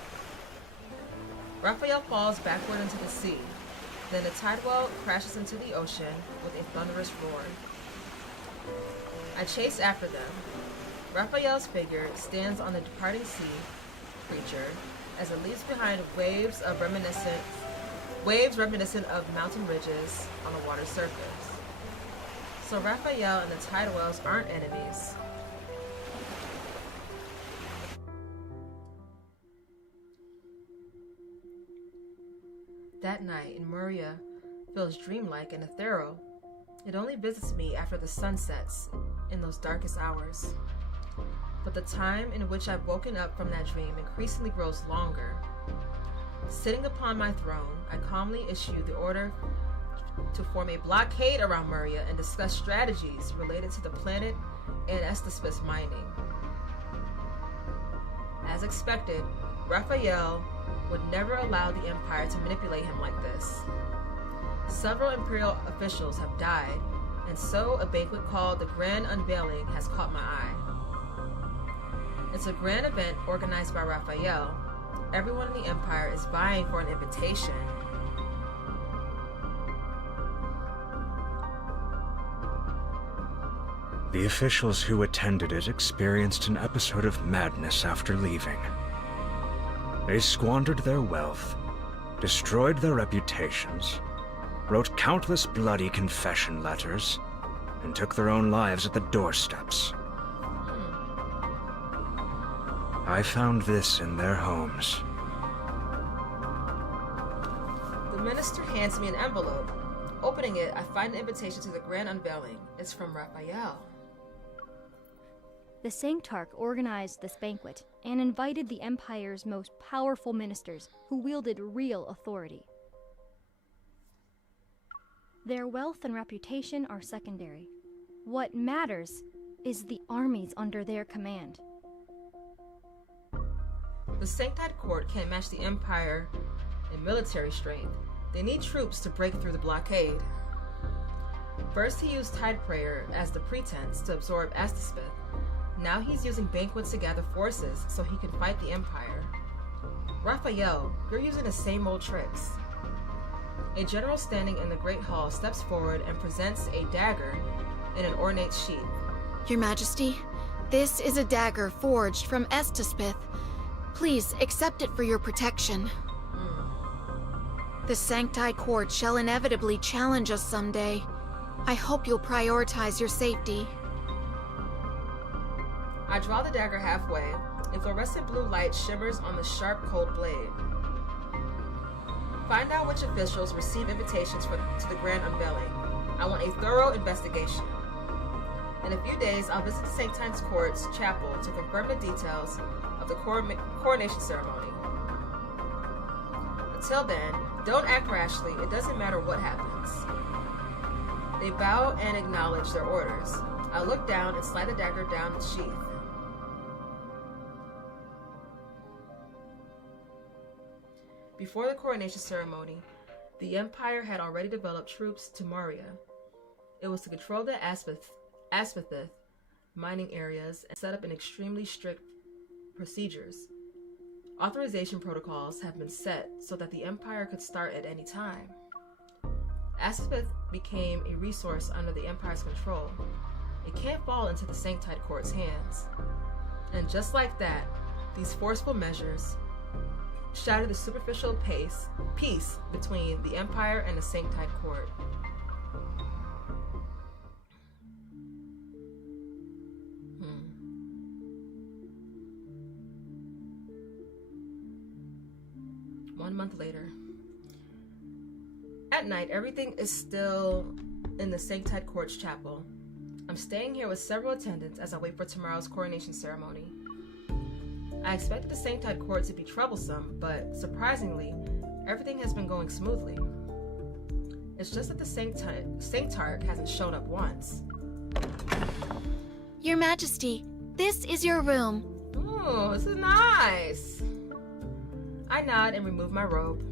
Rafayel falls backward into the sea. Then the tidewell crashes into the ocean with a thunderous roar. I chase after them. Rafayel's figure stands on the departing sea creature as it leaves behind waves reminiscent of mountain ridges on the water's surface. So Rafayel and the tidewells aren't enemies. That night in Muria feels dreamlike and ethereal. It only visits me after the sun sets in those darkest hours. But the time in which I've woken up from that dream increasingly grows longer. Sitting upon my throne, I calmly issue the order to form a blockade around Muria and discuss strategies related to the planet and xavier mining. As expected, Rafayel would never allow the Empire to manipulate him like this. Several Imperial officials have died, and so a banquet called the Grand Unveiling has caught my eye. It's a grand event organized by Rafayel. Everyone in the Empire is vying for an invitation. The officials who attended it experienced an episode of madness after leaving. They squandered their wealth, destroyed their reputations, wrote countless bloody confession letters, and took their own lives at the doorsteps. I found this in their homes. The minister hands me an envelope. Opening it, I find an invitation to the Grand Unveiling. It's from Rafayel. The Sanctarch organized this banquet and invited the Empire's most powerful ministers who wielded real authority. Their wealth and reputation are secondary. What matters is the armies under their command. The Sanctide Court can't match the Empire in military strength. They need troops to break through the blockade. First, he used Tideprayer as the pretense to absorb Astaspith. Now he's using banquets to gather forces so he can fight the Empire. Rafayel, you're using the same old tricks. A general standing in the Great Hall steps forward and presents a dagger in an ornate sheath. Your Majesty, this is a dagger forged from Astaspith. Please accept it for your protection. The Sanctide Court shall inevitably challenge us someday. I hope you'll prioritize your safety. I draw the dagger halfway. A fluorescent blue light shimmers on the sharp, cold blade. Find out which officials receive invitations to the grand unveiling. I want a thorough investigation. In a few days, I'll visit the Sanctide's Court's chapel to confirm the details of the coronation ceremony. Until then, don't act rashly. It doesn't matter what happens. They bow and acknowledge their orders. I look down and slide the dagger down its sheath. Before the coronation ceremony, the Empire had already developed troops to Moria. It was to control the Aspethith mining areas and set up an extremely strict procedures. Authorization protocols have been set so that the Empire could start at any time. Aspethith became a resource under the Empire's control. It can't fall into the Sanctide Court's hands. And just like that, these forceful measures shattered the superficial peace between the Empire and the Sanctide Court. One month later. At night, everything is still in the Sanctide Court's chapel. I'm staying here with several attendants as I wait for tomorrow's coronation ceremony. I expected the Sanctide Court to be troublesome, but surprisingly, everything has been going smoothly. It's just that the Sanctarch hasn't shown up once. Your Majesty, this is your room. Ooh, this is nice. I nod and remove my robe,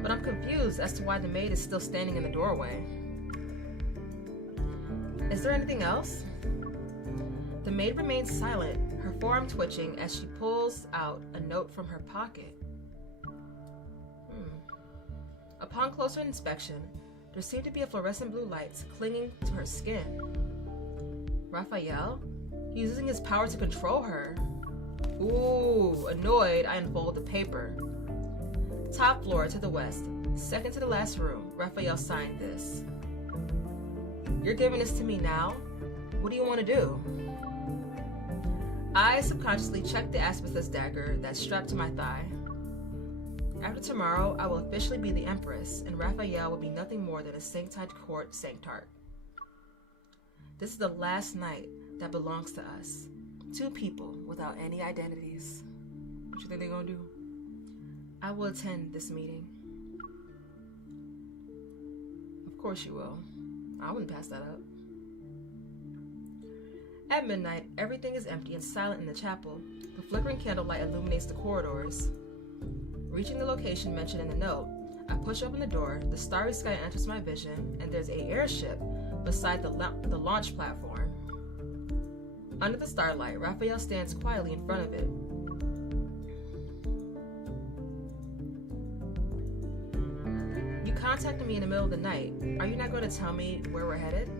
but I'm confused as to why the maid is still standing in the doorway. Is there anything else? The maid remains silent, her forearm twitching as she pulls out a note from her pocket. Upon closer inspection, there seem to be fluorescent blue lights clinging to her skin. Rafayel? He's using his power to control her. Ooh, annoyed, I unfold the paper. Top floor to the west, second to the last room. Rafayel signed this. You're giving this to me now? What do you want to do? I subconsciously check the Aspethith dagger that's strapped to my thigh. After tomorrow, I will officially be the Empress, and Rafayel will be nothing more than a Sanctide Court Sanctarch. This is the last night that belongs to us. Two people without any identities. What you think they're gonna do? I will attend this meeting. Of course you will. I wouldn't pass that up. At midnight, everything is empty and silent in the chapel. The flickering candlelight illuminates the corridors. Reaching the location mentioned in the note, I push open the door, the starry sky enters my vision, and there's an airship beside the launch platform. Under the starlight, Rafayel stands quietly in front of it. You contacted me in the middle of the night. Are you not going to tell me where we're headed?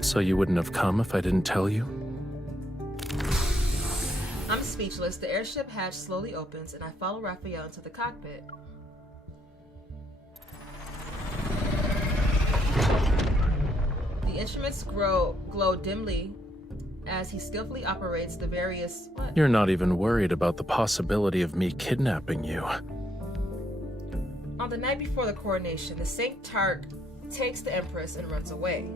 So you wouldn't have come if I didn't tell you? I'm speechless. The airship hatch slowly opens, and I follow Rafayel into the cockpit. The instruments glow dimly as he skillfully operates the various... What? You're not even worried about the possibility of me kidnapping you. On the night before the coronation, the Sanctarch takes the Empress and runs away.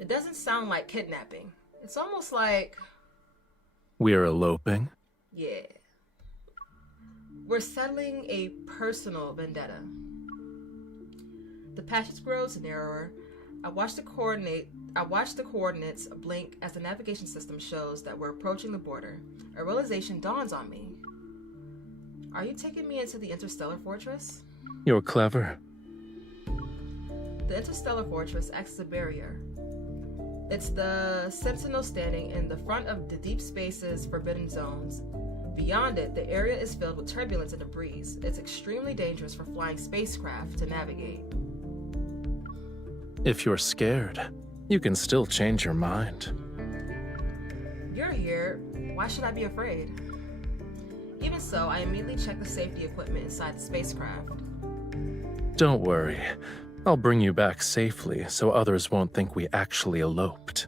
It doesn't sound like kidnapping. It's almost like... We're eloping? Yeah. We're settling a personal vendetta. The passage grows narrower. I watch the I watch the coordinates blink as the navigation system shows that we're approaching the border. A realization dawns on me. Are you taking me into the Interstellar Fortress? You're clever. The Interstellar Fortress acts as a barrier. It's the sentinel standing in the front of the deep space's forbidden zones. Beyond it, the area is filled with turbulence and debris. It's extremely dangerous for flying spacecraft to navigate. If you're scared, you can still change your mind. You're here. Why should I be afraid? Even so, I immediately check the safety equipment inside the spacecraft. Don't worry. I'll bring you back safely so others won't think we actually eloped.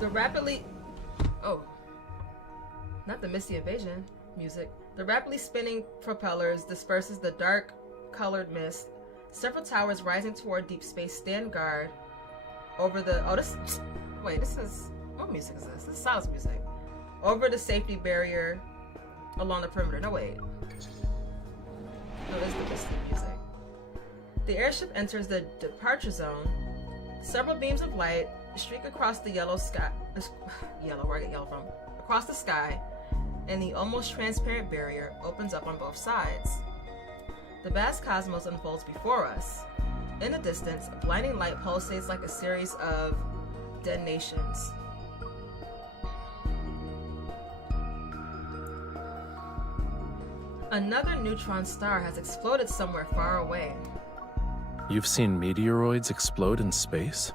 The rapidly... Oh. Not the Misty Invasion music. The rapidly spinning propellers disperses the dark-colored mist. Several towers rising toward deep space stand guard over the... Oh, this... Wait, this is... What music is this? This is Sylus music. Over the safety barrier along the perimeter. No, wait. No, this is the Misty music. The airship enters the departure zone. Several beams of light streak across the yellow sky... Yellow, where I get yellow from. Across the sky, and the almost transparent barrier opens up on both sides. The vast cosmos unfolds before us. In the distance, blinding light pulsates like a series of detonations. Another neutron star has exploded somewhere far away. You've seen meteoroids explode in space?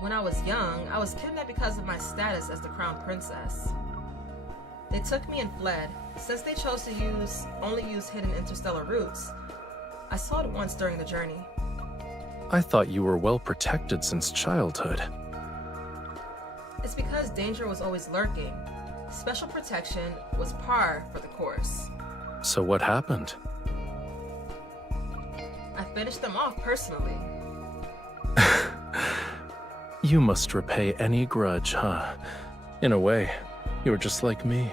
When I was young, I was kidnapped because of my status as the crown princess. They took me and fled. Since they chose to only use hidden interstellar routes, I saw it once during the journey. I thought you were well protected since childhood. It's because danger was always lurking. Special protection was par for the course. So what happened? I finished them off personally. You must repay any grudge, huh? In a way, you're just like me.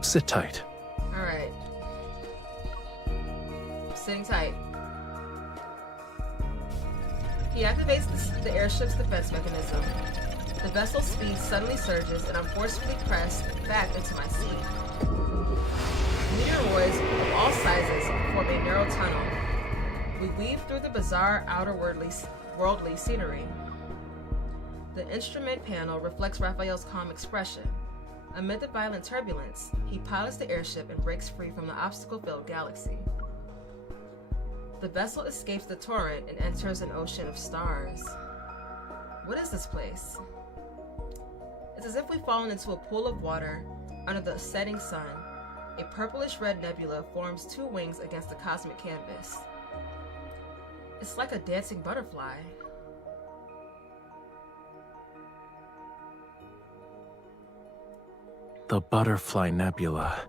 Sit tight. Alright. Sitting tight. He activates the airship's defense mechanism. The vessel's speed suddenly surges, and I'm forcefully pressed back into my seat. Meteoroids of all sizes form a narrow tunnel. We weave through the bizarre outer worldly scenery. The instrument panel reflects Rafayel's calm expression. Amid the violent turbulence, he pilots the airship and breaks free from the obstacle-filled galaxy. The vessel escapes the torrent and enters an ocean of stars. What is this place? It's as if we've fallen into a pool of water under the setting sun. A purplish-red nebula forms two wings against the cosmic canvas. It's like a dancing butterfly. The Butterfly Nebula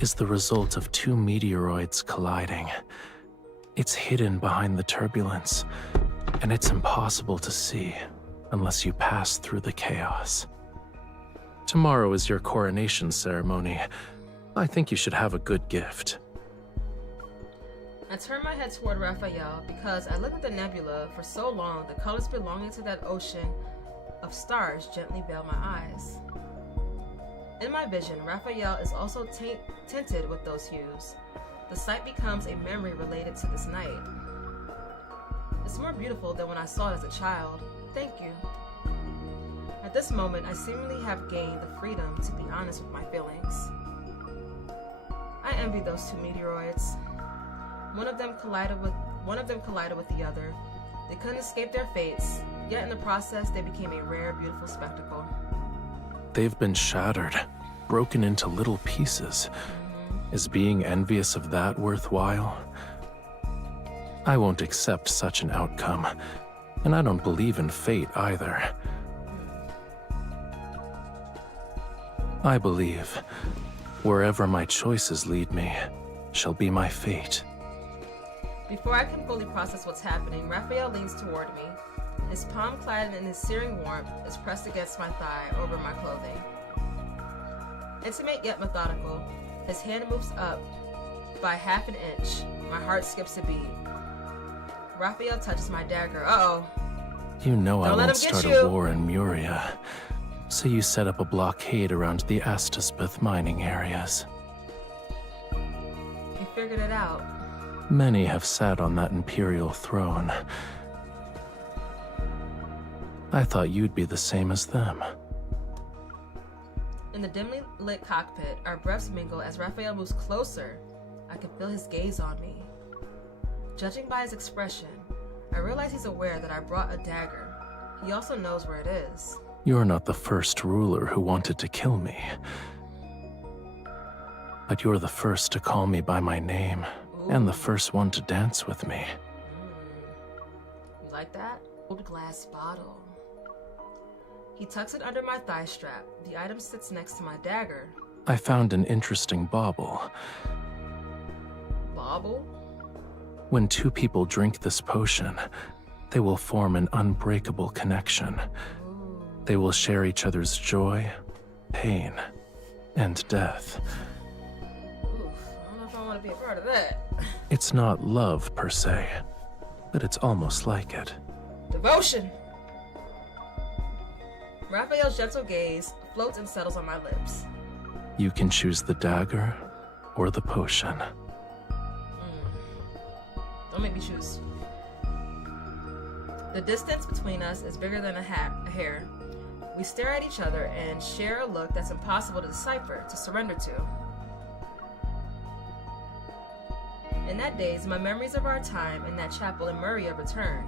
is the result of two meteoroids colliding. It's hidden behind the turbulence, and it's impossible to see unless you pass through the chaos. Tomorrow is your coronation ceremony. I think you should have a good gift. I turn my head toward Rafayel because I looked at the nebula for so long the colors belonging to that ocean of stars gently veil my eyes. In my vision, Rafayel is also tinted with those hues. The sight becomes a memory related to this night. It's more beautiful than when I saw it as a child. Thank you. At this moment, I seemingly have gained the freedom to be honest with my feelings. I envy those two meteoroids. One of them collided with the other. They couldn't escape their fates, yet in the process they became a rare, beautiful spectacle. They've been shattered, broken into little pieces. Is being envious of that worthwhile? I won't accept such an outcome, and I don't believe in fate either. I believe wherever my choices lead me shall be my fate. Before I can fully process what's happening, Rafayel leans toward me. His palm clad in his searing warmth is pressed against my thigh over my clothing. Intimate yet methodical, his hand moves up by half an inch. My heart skips a beat. Rafayel touches my dagger. Uh-oh. You know I Don't let won't him get start you. a war in Muria, so you set up a blockade around the Astaspith mining areas. You figured it out. Many have sat on that imperial throne. I thought you'd be the same as them. In the dimly lit cockpit, our breaths mingle as Rafayel moves closer. I can feel his gaze on me. Judging by his expression, I realize he's aware that I brought a dagger. He also knows where it is. You're not the first ruler who wanted to kill me. But you're the first to call me by my name, and the first one to dance with me. You like that? Old glass bottle. He tucks it under my thigh strap. The item sits next to my dagger. I found an interesting bauble. Bauble? When two people drink this potion, they will form an unbreakable connection. They will share each other's joy, pain, and death. Oof, I don't know if I want to be a part of that. It's not love, per se, but it's almost like it. Devotion! Raphael's gentle gaze floats and settles on my lips. You can choose the dagger or the potion. Don't make me choose. The distance between us is bigger than a hair. We stare at each other and share a look that's impossible to decipher, to surrender to. In that daze, my memories of our time in that chapel in Muria return.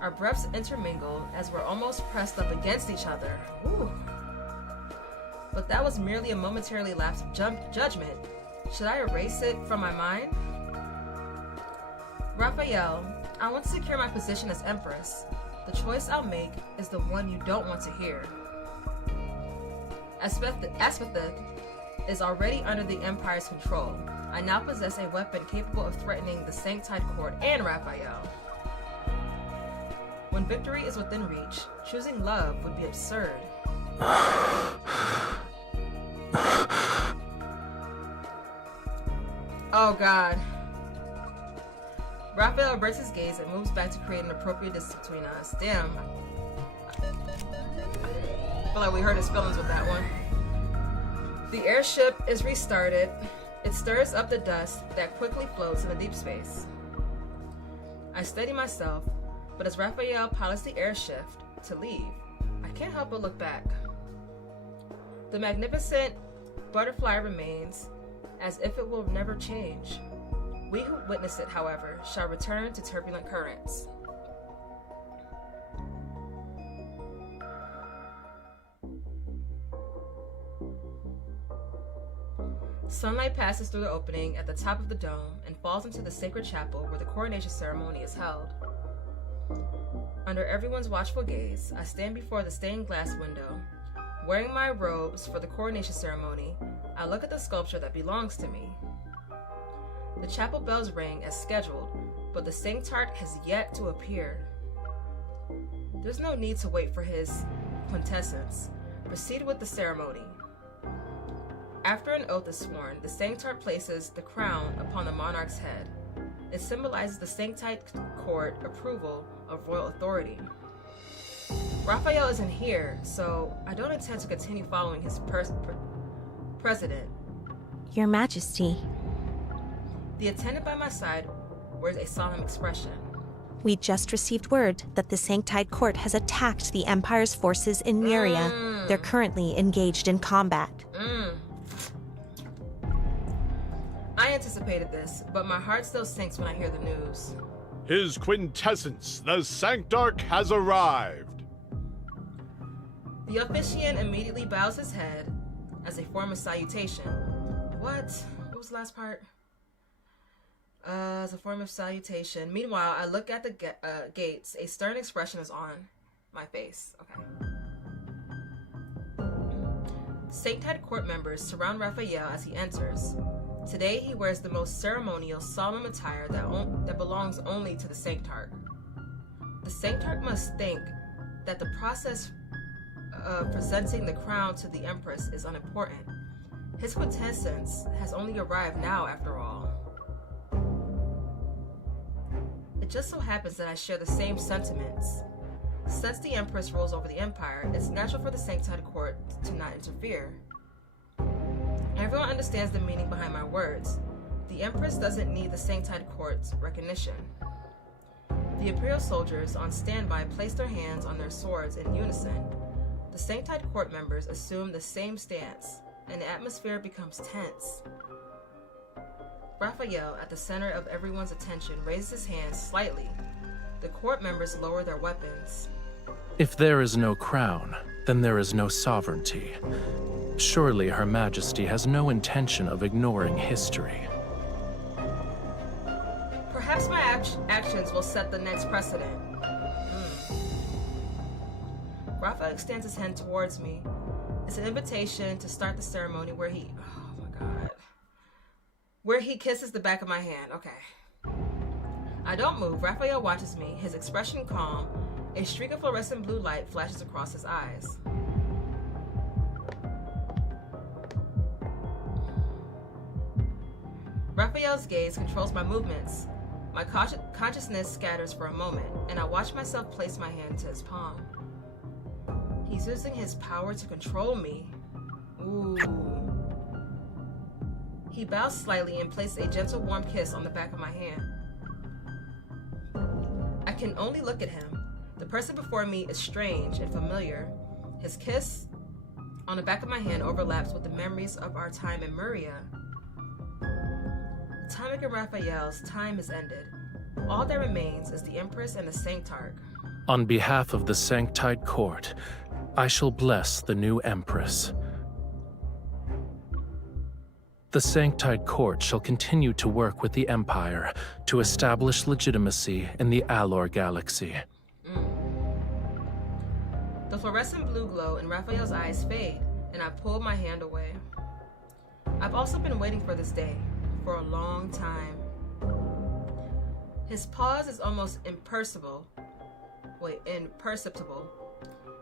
Our breaths intermingle as we're almost pressed up against each other. Ooh. But that was merely a momentarily lapsed judgment. Should I erase it from my mind? Rafayel, I want to secure my position as Empress. The choice I'll make is the one you don't want to hear. Aspethith is already under the Empire's control. I now possess a weapon capable of threatening the Sanctide Court and Rafayel. When victory is within reach, choosing love would be absurd. Oh God. Rafayel averts his gaze and moves back to create an appropriate distance between us. Damn. I feel like we hurt his feelings with that one. The airship is restarted. It stirs up the dust that quickly floats in the deep space. I steady myself, but as Rafayel pilots the airship to leave, I can't help but look back. The magnificent butterfly remains as if it will never change. We who witness it, however, shall return to turbulent currents. Sunlight passes through the opening at the top of the dome and falls into the sacred chapel where the coronation ceremony is held. Under everyone's watchful gaze, I stand before the stained glass window. Wearing my robes for the coronation ceremony, I look at the sculpture that belongs to me. The chapel bells ring as scheduled, but the Sanctard has yet to appear. There's no need to wait for his quintessence. Proceed with the ceremony. After an oath is sworn, the Sanctard places the crown upon the monarch's head. It symbolizes the Sanctide Court approval of royal authority. Rafayel isn't here, so I don't intend to continue following his president. Your Majesty. The attendant by my side wears a solemn expression. We just received word that the Sanctide Court has attacked the Empire's forces in Muria. They're currently engaged in combat. I anticipated this, but my heart still sinks when I hear the news. His quintessence, the Sanctarch, has arrived. The officiant immediately bows his head as a form of salutation. What? What was the last part? As a form of salutation. Meanwhile, I look at the gates. A stern expression is on my face. Okay. Sanctide Court members surround Rafayel as he enters. Today, he wears the most ceremonial, solemn attire that belongs only to the Sanctarch. The Sanctarch must think that the process of presenting the crown to the Empress is unimportant. His quintessence has only arrived now, after all. It just so happens that I share the same sentiments. Since the Empress rules over the Empire, it's natural for the Sanctide Court to not interfere. Everyone understands the meaning behind my words. The Empress doesn't need the Sanctide Court's recognition. The Imperial soldiers on standby place their hands on their swords in unison. The Sanctide Court members assume the same stance, and the atmosphere becomes tense. Rafayel, at the center of everyone's attention, raises his hand slightly. The court members lower their weapons. If there is no crown, then there is no sovereignty. Surely Her Majesty has no intention of ignoring history. Perhaps my actions will set the next precedent. Rafayel extends his hand towards me. It's an invitation to start the ceremony where he... Oh my god. Where he kisses the back of my hand. Okay. I don't move. Rafayel watches me, his expression calm. A streak of fluorescent blue light flashes across his eyes. Rafayel's gaze controls my movements. My consciousness scatters for a moment, and I watch myself place my hand to his palm. He's using his power to control me. Ooh. He bows slightly and places a gentle warm kiss on the back of my hand. I can only look at him. The person before me is strange and familiar. His kiss on the back of my hand overlaps with the memories of our time in Muria. Tomic and Rafayel's time has ended. All that remains is the Empress and the Sanctarch. On behalf of the Sanctide Court, I shall bless the new Empress. The Sanctide Court shall continue to work with the Empire to establish legitimacy in the Alor Galaxy. The fluorescent blue glow in Rafayel's eyes fade, and I pull my hand away. I've also been waiting for this day, for a long time. His pause is almost imperceptible.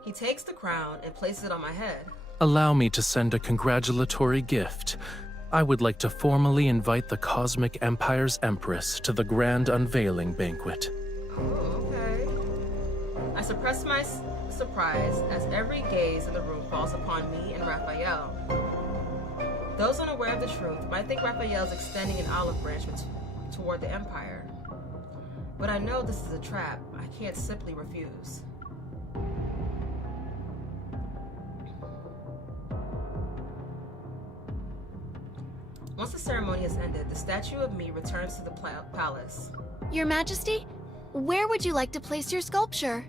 He takes the crown and places it on my head. Allow me to send a congratulatory gift. I would like to formally invite the Cosmic Empire's Empress to the grand unveiling banquet. Oh, okay. I suppress my surprise as every gaze in the room falls upon me and Rafayel. Those unaware of the truth might think Rafayel is extending an olive branch toward the Empire. But I know this is a trap. I can't simply refuse. Once the ceremony has ended, the statue of me returns to the palace. Your Majesty, where would you like to place your sculpture?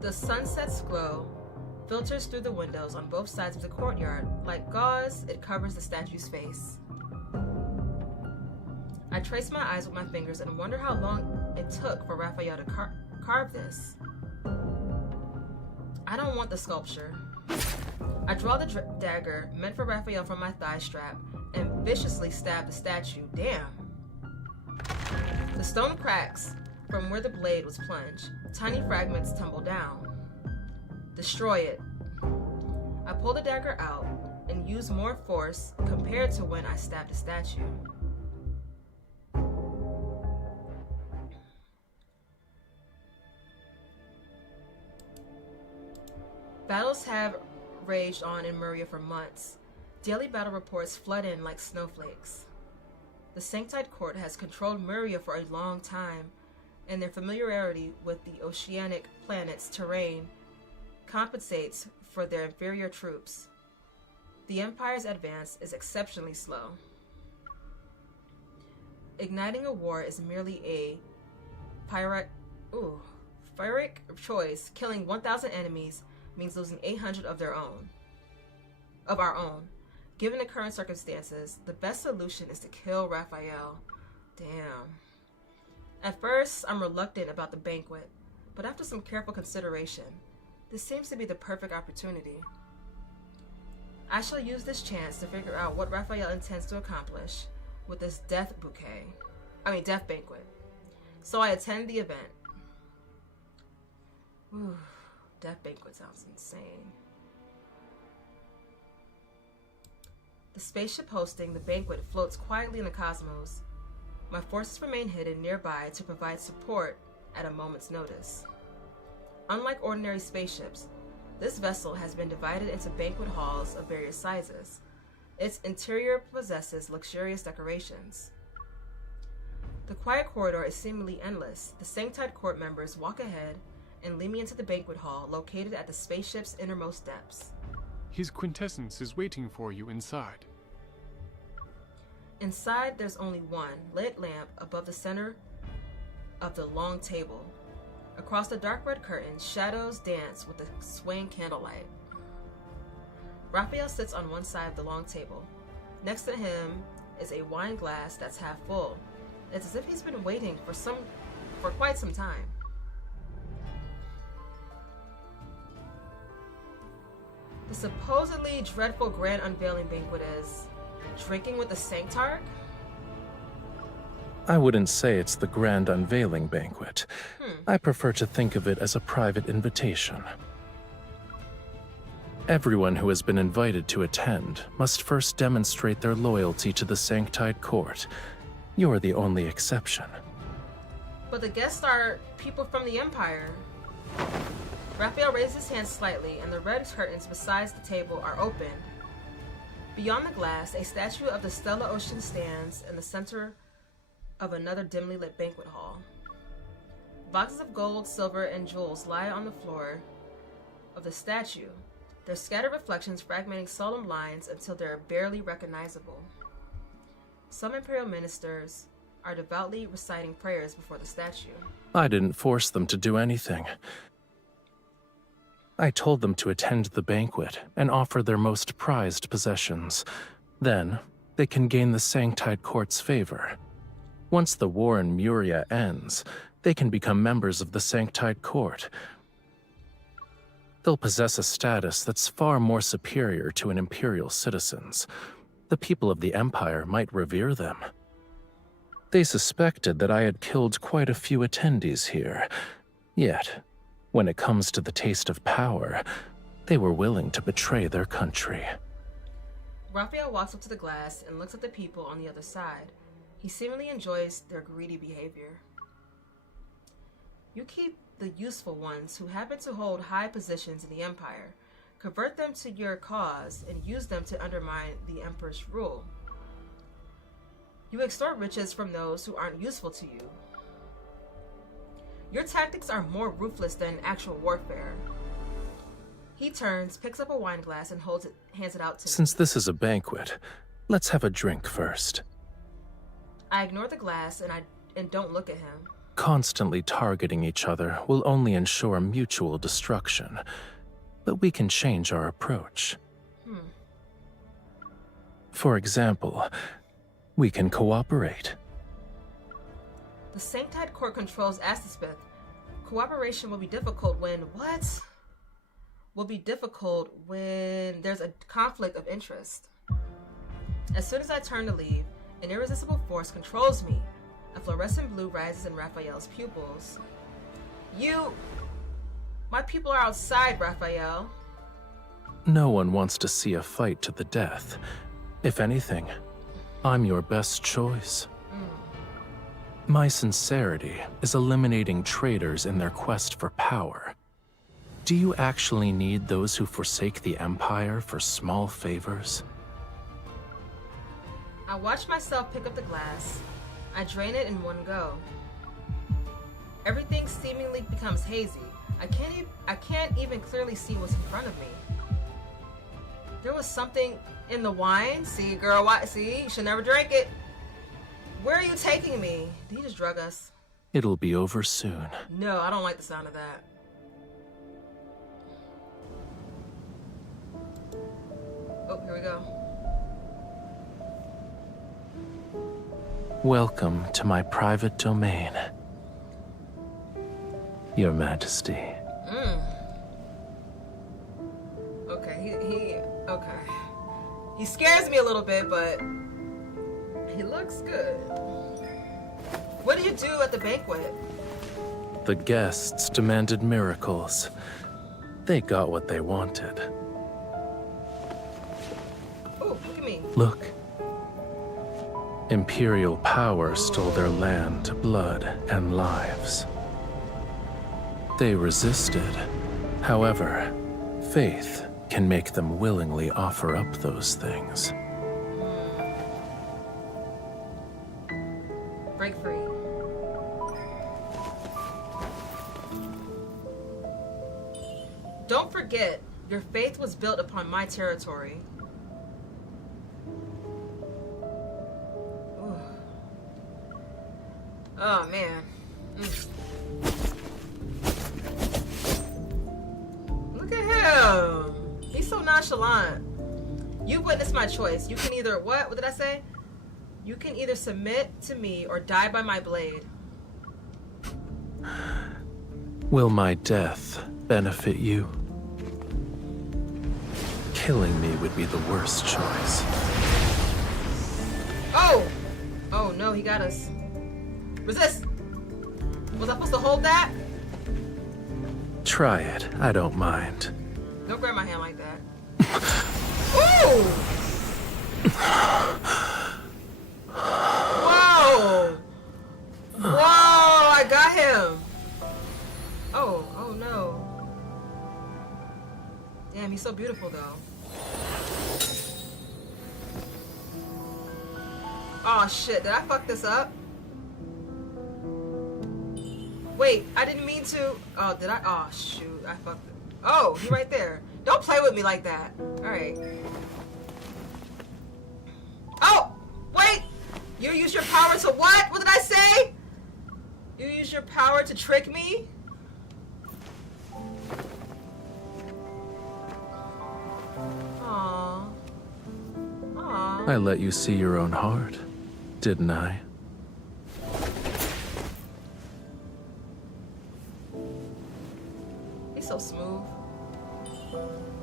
The sunset's glow filters through the windows on both sides of the courtyard. Like gauze, it covers the statue's face. I trace my eyes with my fingers and wonder how long it took for Rafayel to carve this. I don't want the sculpture. I draw the dagger meant for Rafayel from my thigh strap and viciously stab the statue. Damn. The stone cracks from where the blade was plunged. Tiny fragments tumble down. Destroy it. I pull the dagger out and use more force compared to when I stabbed the statue. Battles have raged on in Muria for months. Daily battle reports flood in like snowflakes. The Sanctide Court has controlled Muria for a long time, and their familiarity with the oceanic planet's terrain compensates for their inferior troops. The Empire's advance is exceptionally slow. Igniting a war is merely a pyrrhic choice. Killing 1,000 enemies means losing 800 of our own. Given the current circumstances, the best solution is to kill Rafayel. Damn. At first, I'm reluctant about the banquet, but after some careful consideration, this seems to be the perfect opportunity. I shall use this chance to figure out what Rafayel intends to accomplish with this death banquet. So I attend the event. Whew. Death banquet sounds insane. The spaceship hosting the banquet floats quietly in the cosmos. My forces remain hidden nearby to provide support at a moment's notice. Unlike ordinary spaceships, this vessel has been divided into banquet halls of various sizes. Its interior possesses luxurious decorations. The quiet corridor is seemingly endless. The Sanctide Court members walk ahead and lead me into the banquet hall located at the spaceship's innermost depths. His quintessence is waiting for you inside. Inside, there's only one lit lamp above the center of the long table. Across the dark red curtains, shadows dance with the swaying candlelight. Rafayel sits on one side of the long table. Next to him is a wine glass that's half full. It's as if he's been waiting for quite some time. The supposedly dreadful grand unveiling banquet is drinking with the Sanctarch? I wouldn't say it's the grand unveiling banquet. I prefer to think of it as a private invitation. Everyone who has been invited to attend must first demonstrate their loyalty to the Sanctide Court. You're the only exception. But the guests are people from the Empire. Rafayel raises his hand slightly, and the red curtains beside the table are open. Beyond the glass, a statue of the Stella Ocean stands in the center of another dimly lit banquet hall. Boxes of gold, silver, and jewels lie on the floor of the statue, their scattered reflections fragmenting solemn lines until they're barely recognizable. Some Imperial ministers are devoutly reciting prayers before the statue. I didn't force them to do anything. I told them to attend the banquet and offer their most prized possessions. Then, they can gain the Sanctide Court's favor. Once the war in Muria ends, they can become members of the Sanctide Court. They'll possess a status that's far more superior to an Imperial citizen's. The people of the Empire might revere them. They suspected that I had killed quite a few attendees here. Yet, when it comes to the taste of power, they were willing to betray their country. Rafayel walks up to the glass and looks at the people on the other side. He seemingly enjoys their greedy behavior. You keep the useful ones who happen to hold high positions in the Empire, convert them to your cause, and use them to undermine the Emperor's rule. You extort riches from those who aren't useful to you. Your tactics are more ruthless than actual warfare. He turns, picks up a wine glass, and hands it out to me. Since this is a banquet, let's have a drink first. I ignore the glass and don't look at him. Constantly targeting each other will only ensure mutual destruction, but we can change our approach. For example, we can cooperate. The Sanctide Court controls Astaspith. Cooperation will be difficult when will be difficult when there's a conflict of interest. As soon as I turn to leave, an irresistible force controls me. A fluorescent blue rises in Rafayel's pupils. My people are outside, Rafayel. No one wants to see a fight to the death. If anything, I'm your best choice. My sincerity is eliminating traitors in their quest for power. Do you actually need those who forsake the Empire for small favors? I watch myself pick up the glass. I drain it in one go. Everything seemingly becomes hazy. I can't even clearly see what's in front of me. There was something in the wine. See, girl, see, you should never drink it. Where are you taking me? Did he just drug us? It'll be over soon. No, I don't like the sound of that. Oh, here we go. Welcome to my private domain, Your Majesty. Okay. He scares me a little bit, but he looks good. What did you do at the banquet? The guests demanded miracles. They got what they wanted. Oh, look at me. Look. Imperial power stole their land, blood, and lives. They resisted. However, faith can make them willingly offer up those things. Break free. Don't forget, your faith was built upon my territory. Ooh. Oh, man. Look at him. He's so nonchalant. You witnessed my choice. You can either, what did I say? You can either submit to me or die by my blade. Will my death benefit you? Killing me would be the worst choice. Oh! Oh no, he got us. Resist! Was I supposed to hold that? Try it. I don't mind. Don't grab my hand like that. Ooh! Whoa! Whoa! I got him! Oh, oh no. Damn, he's so beautiful though. Oh shit, did I fuck this up? Wait, I didn't mean to. Oh, did I? Oh shoot, I fucked it. Oh, he right there. Don't play with me like that. Alright. Oh! Wait! You use your power to what? What did I say? You use your power to trick me? Aww. Aww. I let you see your own heart, didn't I? He's so smooth.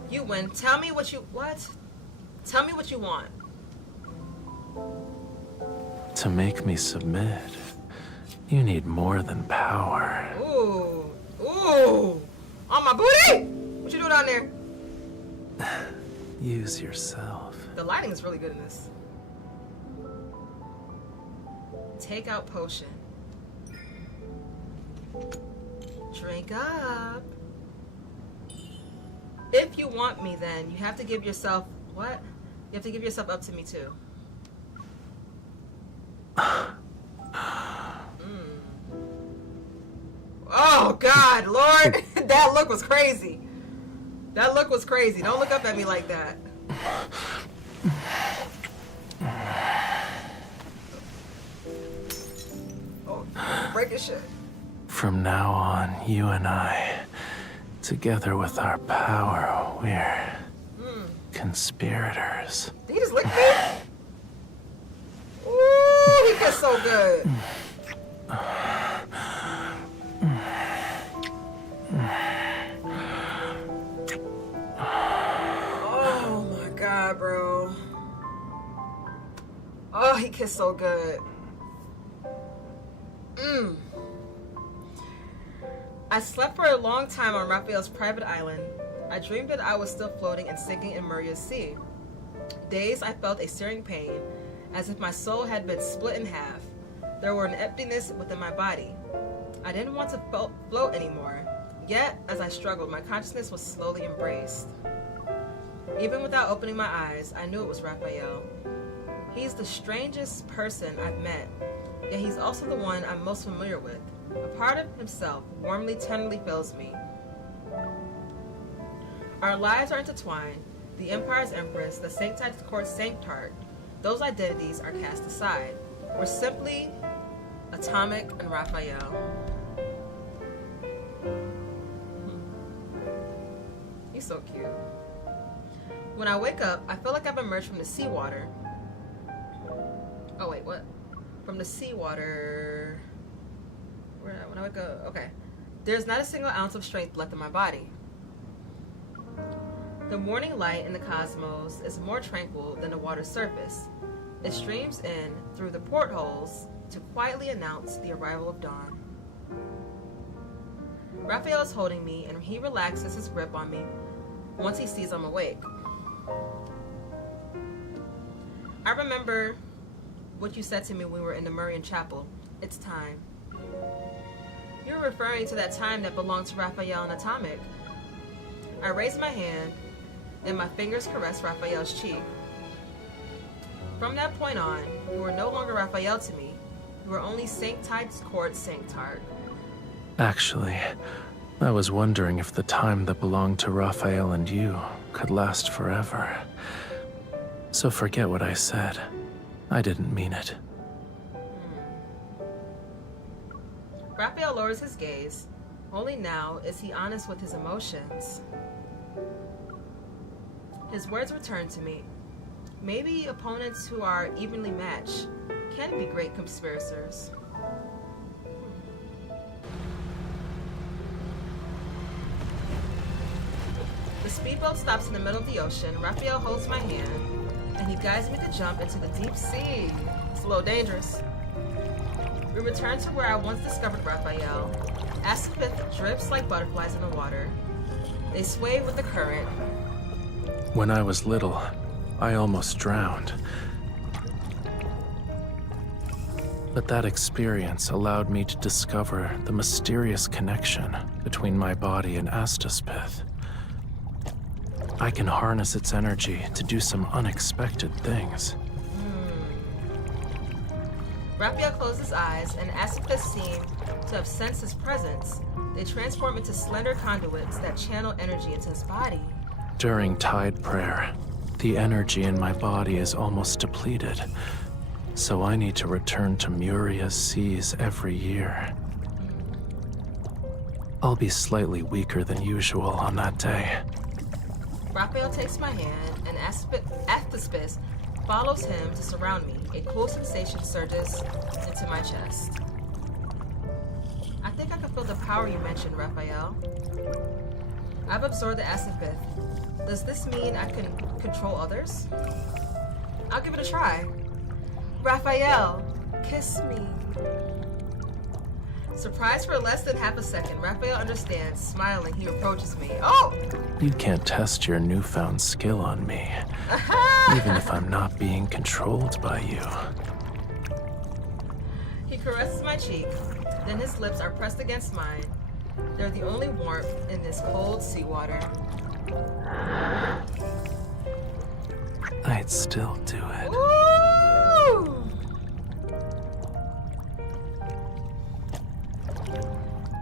You win. Tell me what you... What? Tell me what you want. To make me submit, you need more than power. Ooh. Ooh. On my booty? What you doing down there? Use yourself. The lighting is really good in this. Take out potion. Drink up. If you want me, then you have to give yourself... What? You have to give yourself up to me, too. Oh, God, Lord. That look was crazy. That look was crazy. Don't look up at me like that. Oh, break your shit. From now on, you and I, together with our power, we're conspirators. Did he just lick me? Ooh, he gets so good. Oh my God, bro. Oh, he kissed so good. I slept for a long time on Rafayel's private island. I dreamed that I was still floating and sinking in Muria's sea. Days I felt a searing pain, as if my soul had been split in half. There were an emptiness within my body. I didn't want to float anymore. Yet, as I struggled, my consciousness was slowly embraced. Even without opening my eyes, I knew it was Rafayel. He's the strangest person I've met, yet he's also the one I'm most familiar with. A part of himself warmly, tenderly fills me. Our lives are intertwined. The Empire's Empress, the Sanctide Court's Sanctart, those identities are cast aside. We're simply Atomic and Rafayel. He's so cute. When I wake up, I feel like I've emerged from the seawater. Oh wait, what? From the seawater... When I wake up, okay. There's not a single ounce of strength left in my body. The morning light in the cosmos is more tranquil than the water's surface. It streams in through the portholes to quietly announce the arrival of dawn. Rafayel is holding me, and he relaxes his grip on me once he sees I'm awake. I remember what you said to me when we were in the Murian Chapel. It's time. You were referring to that time that belonged to Rafayel and Atomic. I raised my hand, and my fingers caressed Raphael's cheek. From that point on, you were no longer Rafayel to me. You were only Sanctide's Court Sanctard. Actually, I was wondering if the time that belonged to Raphael and you could last forever. So forget what I said. I didn't mean it. Raphael lowers his gaze. Only now is he honest with his emotions. His words return to me. Maybe opponents who are evenly matched can be great conspirators. The speedboat stops in the middle of the ocean. Raphael holds my hand, and he guides me to jump into the deep sea. It's a little dangerous. We return to where I once discovered Raphael. Aspith drifts like butterflies in the water. They sway with the current. When I was little, I almost drowned. But that experience allowed me to discover the mysterious connection between my body and Astaspith. I can harness its energy to do some unexpected things. Raphael closed his eyes, and Aspith seemed to have sensed his presence. They transform into slender conduits that channel energy into his body. During tide prayer, the energy in my body is almost depleted, so I need to return to Muria's seas every year. I'll be slightly weaker than usual on that day. Raphael takes my hand, and Astaspith follows him to surround me. A cool sensation surges into my chest. I think I can feel the power you mentioned, Raphael. I've absorbed the Astaspith. Does this mean I can control others? I'll give it a try. Raphael, kiss me. Surprised for less than half a second, Raphael understands. Smiling, he approaches me. Oh! You can't test your newfound skill on me, even if I'm not being controlled by you. He caresses my cheek, then his lips are pressed against mine. They're the only warmth in this cold seawater. I'd still do it. Woo!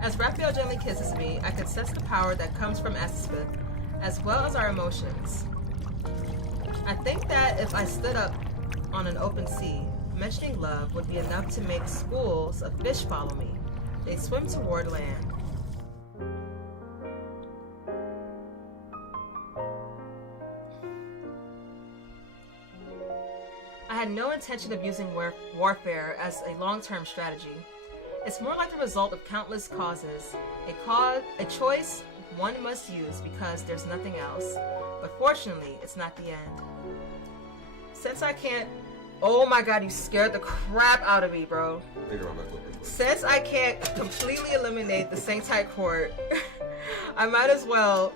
As Raphael gently kisses me, I can sense the power that comes from Astaspith, as well as our emotions. I think that if I stood up on an open sea, mentioning love would be enough to make schools of fish follow me. They swim toward land. I had no intention of using warfare as a long-term strategy. It's more like the result of countless causes. A choice one must use because there's nothing else. But fortunately, it's not the end. Since I can't... Oh my god, you scared the crap out of me, bro. Since I can't completely eliminate the Sanctide Court, I might as well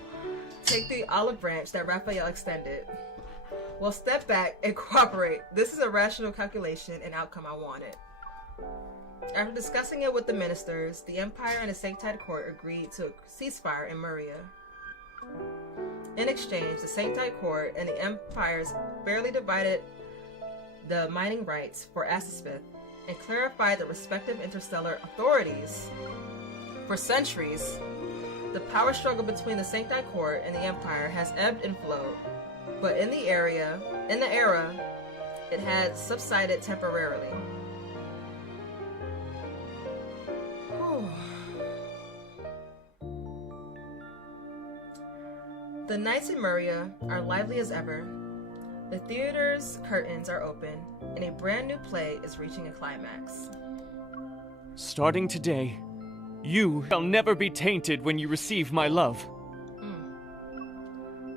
take the olive branch that Raphael extended. Well, step back and cooperate. This is a rational calculation and outcome I wanted. After discussing it with the ministers, the Empire and the Sanctide Court agreed to a ceasefire in Muria. In exchange, the Sanctide Court and the Empires fairly divided the mining rights for Astaspith and clarified the respective interstellar authorities. For centuries, the power struggle between the Sanctide Court and the Empire has ebbed and flowed, but in the era, it had subsided temporarily. The nights in Muria are lively as ever. The theater's curtains are open, and a brand new play is reaching a climax. Starting today, you shall never be tainted when you receive my love.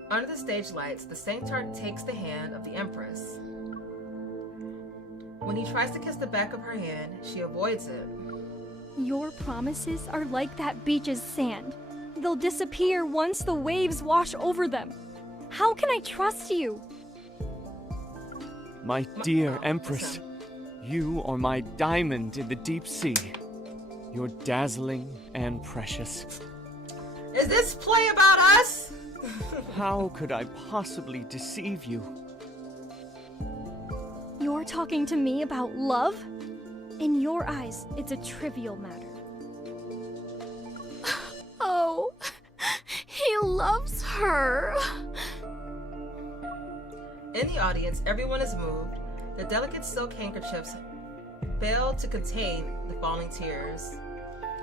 Under the stage lights, the Sanctard takes the hand of the Empress. When he tries to kiss the back of her hand, she avoids it. Your promises are like that beach's sand. They'll disappear once the waves wash over them. How can I trust you? My dear Empress, you are my diamond in the deep sea. You're dazzling and precious. Is this play about us? How could I possibly deceive you? You're talking to me about love? In your eyes, it's a trivial matter. Oh, he loves her. In the audience, everyone is moved. The delicate silk handkerchiefs fail to contain the falling tears.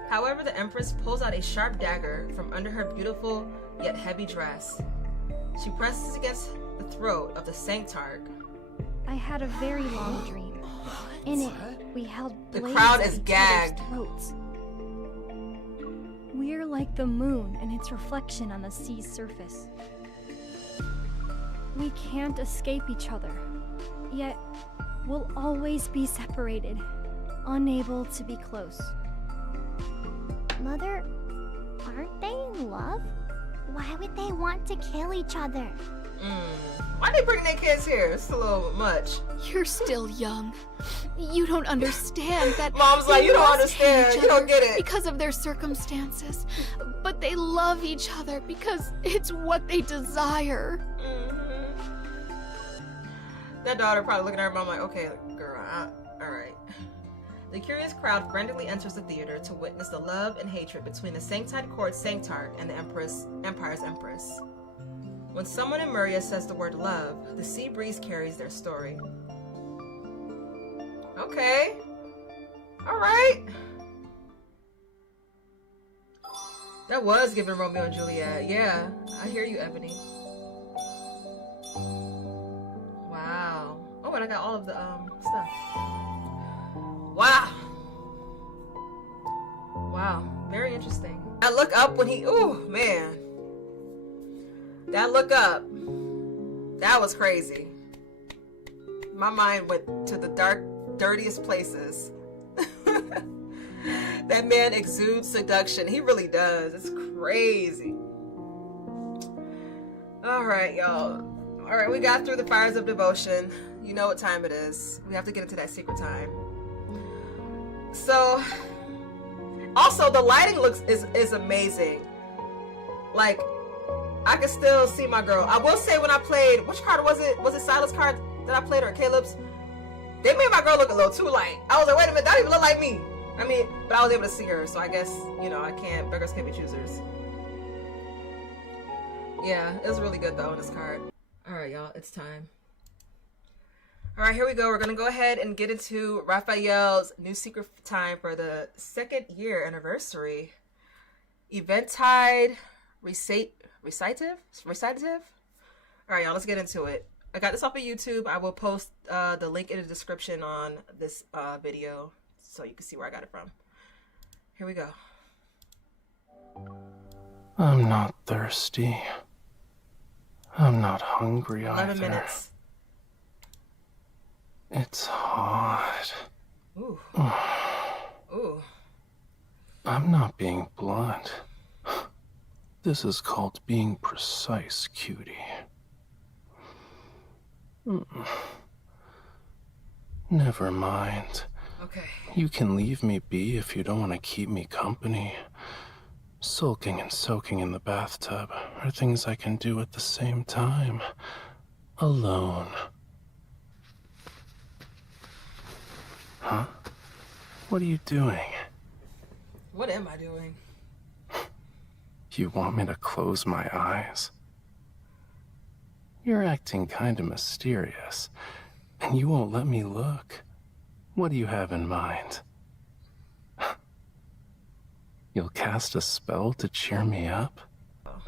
However, the Empress pulls out a sharp dagger from under her beautiful yet heavy dress. She presses against the throat of the Sanctarch. I had a very long dream. In it, we held blades The crowd at is each gagged. other's throats. We're like the moon and its reflection on the sea's surface. We can't escape each other, yet we'll always be separated, unable to be close. Mother, aren't they in love? Why would they want to kill each other? Why they bring their kids here? It's a little much. You're still young. You don't understand that. Mom's like, they you don't must understand. hate each You don't other get it. because of their circumstances. But they love each other because it's what they desire. That daughter probably looking at her mom like, okay, girl, alright. The curious crowd frantically enters the theater to witness the love and hatred between the Sanctide Court's Sanctarch and the Empire's Empress. When someone in Muria says the word love, the sea breeze carries their story. Okay. Alright. That was giving Romeo and Juliet. Yeah, I hear you, Ebony. Wow. Oh, and I got all of the stuff. Wow. Wow. Very interesting. I look up when he. Ooh, man. That look up. That was crazy. My mind went to the dark, dirtiest places. That man exudes seduction. He really does. It's crazy. All right, y'all. All right, we got through the fires of devotion. You know what time it is. We have to get into that secret time. So, also the lighting is amazing. Like, I can still see my girl. I will say when I played, which card was it? Was it Sylus card that I played or Caleb's? They made my girl look a little too light. I was like, wait a minute, that don't even look like me. I mean, but I was able to see her, so I guess, you know, beggars can't be choosers. Yeah, it was really good though, this card. Alright, y'all, it's time. Alright, here we go. We're going to go ahead and get into Rafayel's new secret time for the 2nd year anniversary. Eventide, Recitative? Alright, y'all, let's get into it. I got this off of YouTube. I will post the link in the description on this video so you can see where I got it from. Here we go. I'm not thirsty. I'm not hungry 11 either. minutes. It's hot. Ooh. Ooh. I'm not being blunt. This is called being precise, cutie. Never mind. Okay. You can leave me be if you don't want to keep me company. Sulking and soaking in the bathtub are things I can do at the same time. Alone. Huh? What are you doing? What am I doing? You want me to close my eyes? You're acting kinda mysterious, and you won't let me look. What do you have in mind? You'll cast a spell to cheer me up?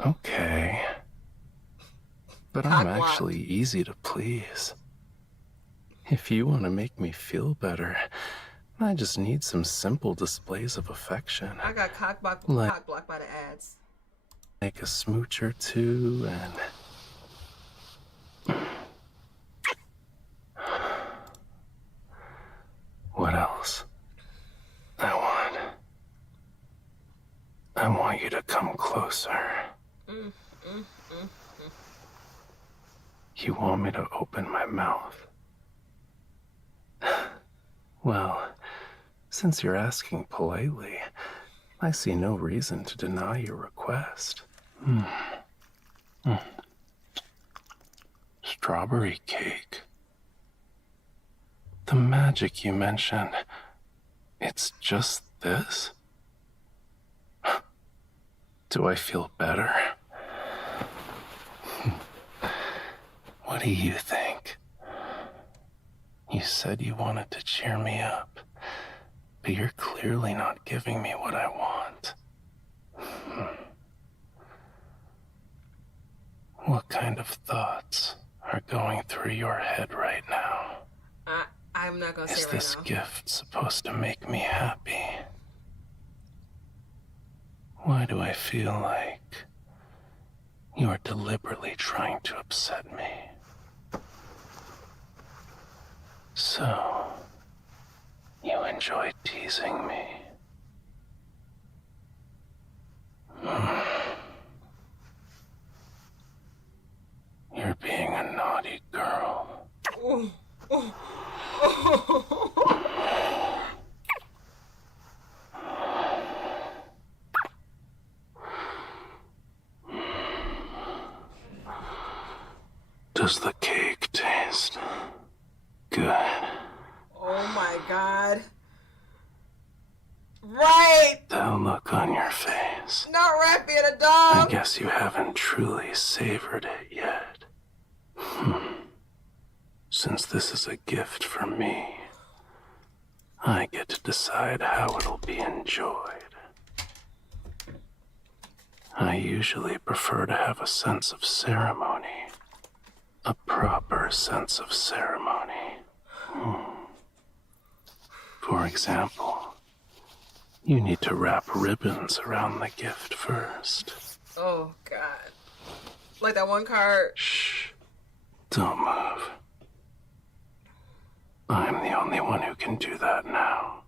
Okay. But I'm actually easy to please. If you want to make me feel better, I just need some simple displays of affection. I got cock blocked by the ads. Like a smooch or two and... What else? I want you to come closer. You want me to open my mouth Well, since you're asking politely, I see no reason to deny your request. Strawberry cake. The magic you mentioned, it's just this? Do I feel better? What do you think? You said you wanted to cheer me up, but you're clearly not giving me what I want. What kind of thoughts are going through your head right now? I'm not gonna say Is right this now. gift supposed to make me happy? Why do I feel like you're deliberately trying to upset me? So, you enjoy teasing me? You're being a naughty girl. Does the cake taste good? Oh my god. Right! That look on your face. Not Raffy and a I dog! guess you haven't truly savored it yet. Since this is a gift for me, I get to decide how it'll be enjoyed. I usually prefer to have a sense of ceremony. A proper sense of ceremony. For example, you need to wrap ribbons around the gift first. Oh god. Like that one card. Shh. Don't move. I'm the only one who can do that now.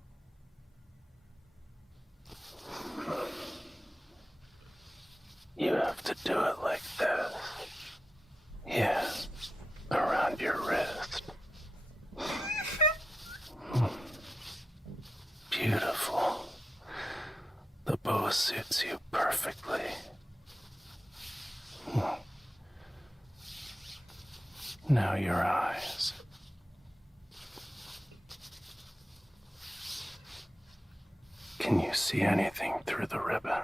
You have to do it like this. Yeah, around your wrist. Beautiful. The bow suits you perfectly. Now your eyes. Can you see anything through the ribbon?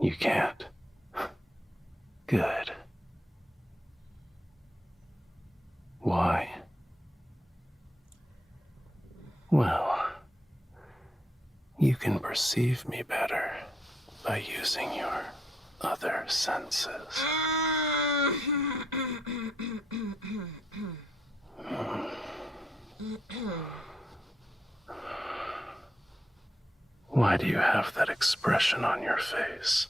You can't. Good. Why? Well, you can perceive me better by using your other senses. Why do you have that expression on your face?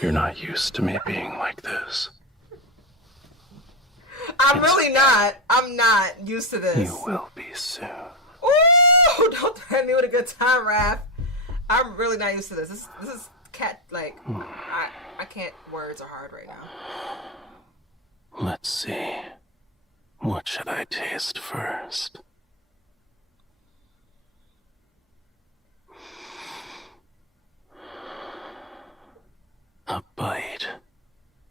You're not used to me being like this. I'm really not. I'm not used to this. You will be soon. Ooh, don't threaten me with a good time, Raph. I'm really not used to this. This is cat, like, I can't, words are hard right now. Let's see. What should I taste first? A bite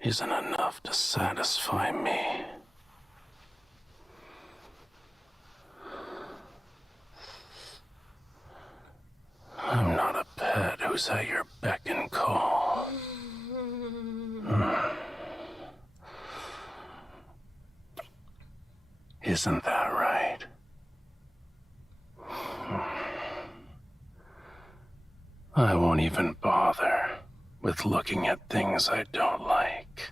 isn't enough to satisfy me. I'm not a pet who's at your beck and call. Isn't that right? I won't even bother with looking at things I don't like.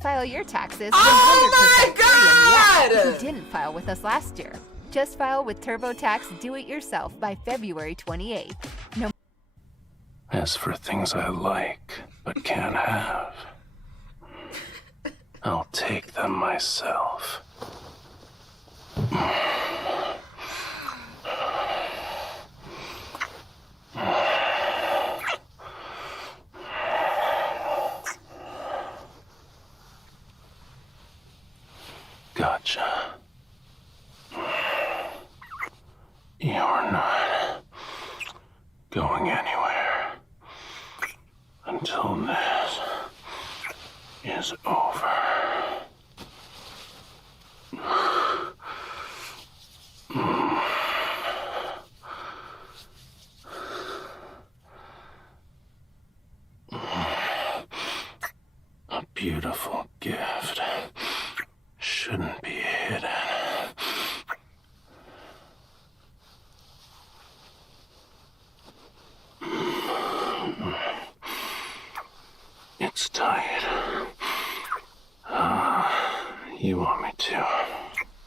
File your taxes 100% Oh my free God! if you didn't file with us last year. Just file with TurboTax Do-It-Yourself by February 28th. No. As for things I like but can't have, I'll take them myself. Gotcha. You're not going anywhere until this is over. A beautiful gift shouldn't be hidden. It's tight. You want me to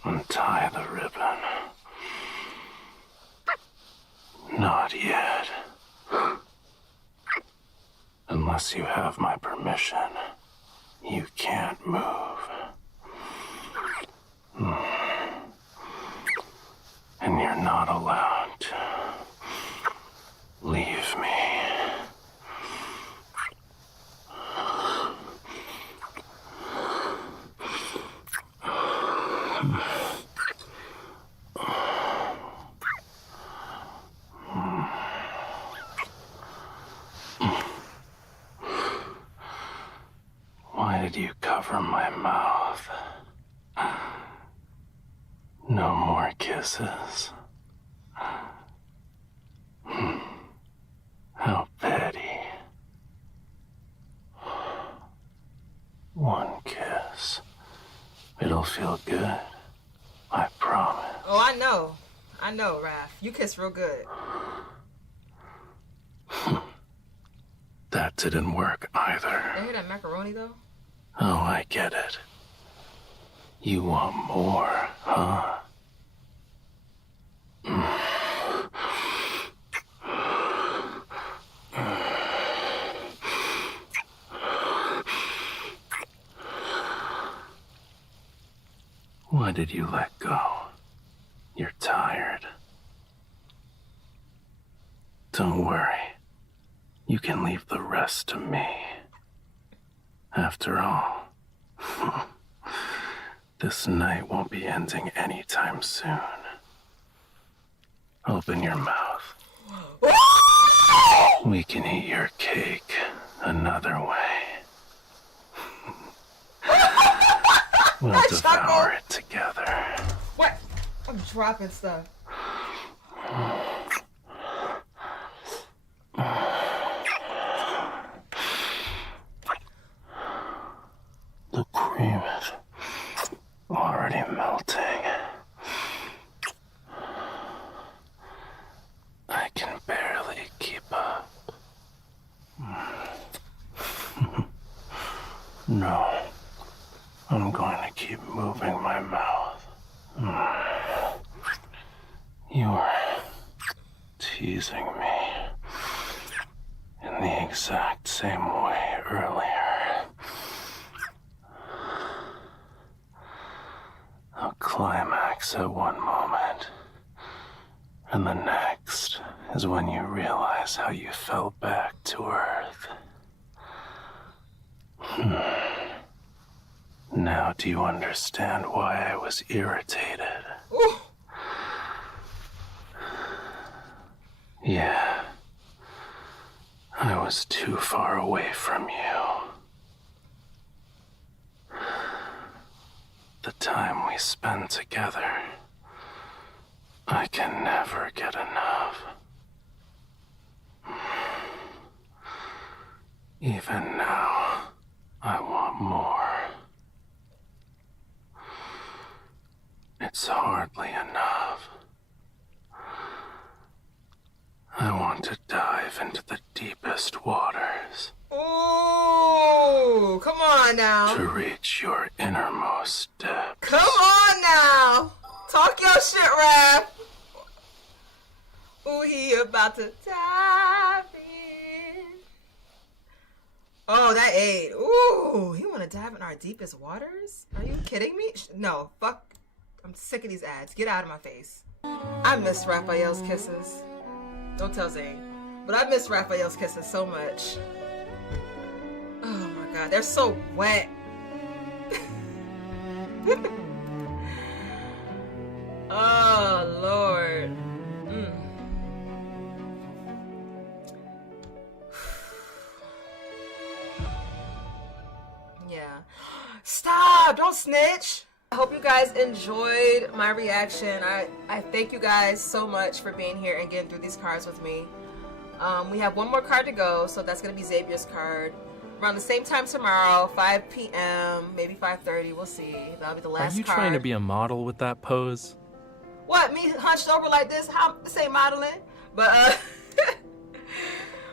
untie the ribbon? Not yet. Unless you have my permission, you can't move. And you're not allowed to leave me. Why did you cover my mouth? No more kisses. How petty. One kiss. It'll feel good. I promise. Oh, I know. I know, Raph. You kiss real good. That didn't work either. You hear that macaroni, though? Oh, I get it. You want more, huh? Why did you let go? You're tired. Don't worry. You can leave the rest to me. After all, this night won't be ending anytime soon. Open your mouth. We can eat your cake another way. We'll devour it together. What? I'm dropping stuff. The cream is already melting. I can barely keep up. No, I'm going to keep moving my mouth. You were teasing me in the exact same way earlier. A climax at one moment, and the next is when you realize how you fell back to Earth. Now do you understand why I was irritated? Ooh. Yeah. I was too far away from you. The time we spend together, I can never get enough. Even now, I want more. It's hardly enough. I want to dive into the deepest waters. Ooh, come on now. To reach your innermost depths. Come on now. Talk your shit, Raph. Ooh, he about to dive in. Oh, that ate. Ooh, he want to dive in our deepest waters? Are you kidding me? No, fuck. I'm sick of these ads. Get out of my face. I miss Raphael's kisses. Don't tell Zayne. But I miss Raphael's kisses so much. Oh my god, they're so wet. Don't snitch. I hope you guys enjoyed my reaction. I thank you guys so much for being here and getting through these cards with me. We have one more card to go, so that's going to be Xavier's card. Around the same time tomorrow, 5 p.m., maybe 5:30, we'll see. That'll be the last card. Are you trying to be a model with that pose? What, me hunched over like this? How, this ain't modeling. But,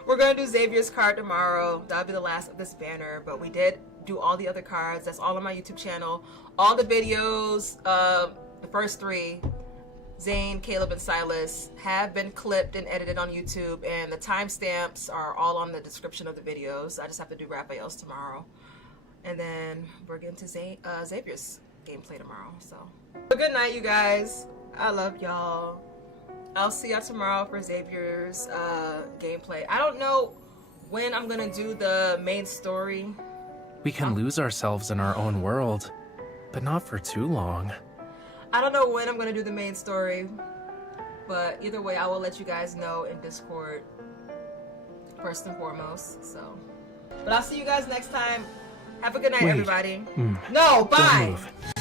we're going to do Xavier's card tomorrow. That'll be the last of this banner, but we did do all the other cards. That's all on my YouTube channel. All the videos, the first 3, Zayne, Caleb, and Sylus, have been clipped and edited on YouTube, and the timestamps are all on the description of the videos. I just have to do Rafayel's tomorrow. And then we're getting to Xavier's gameplay tomorrow. So, good night, you guys. I love y'all. I'll see y'all tomorrow for Xavier's gameplay. I don't know when I'm gonna do the main story. We can lose ourselves in our own world, but not for too long. I don't know when I'm gonna do the main story, but either way, I will let you guys know in Discord first and foremost. So, but I'll see you guys next time. Have a good night, everybody. No, bye. Don't move.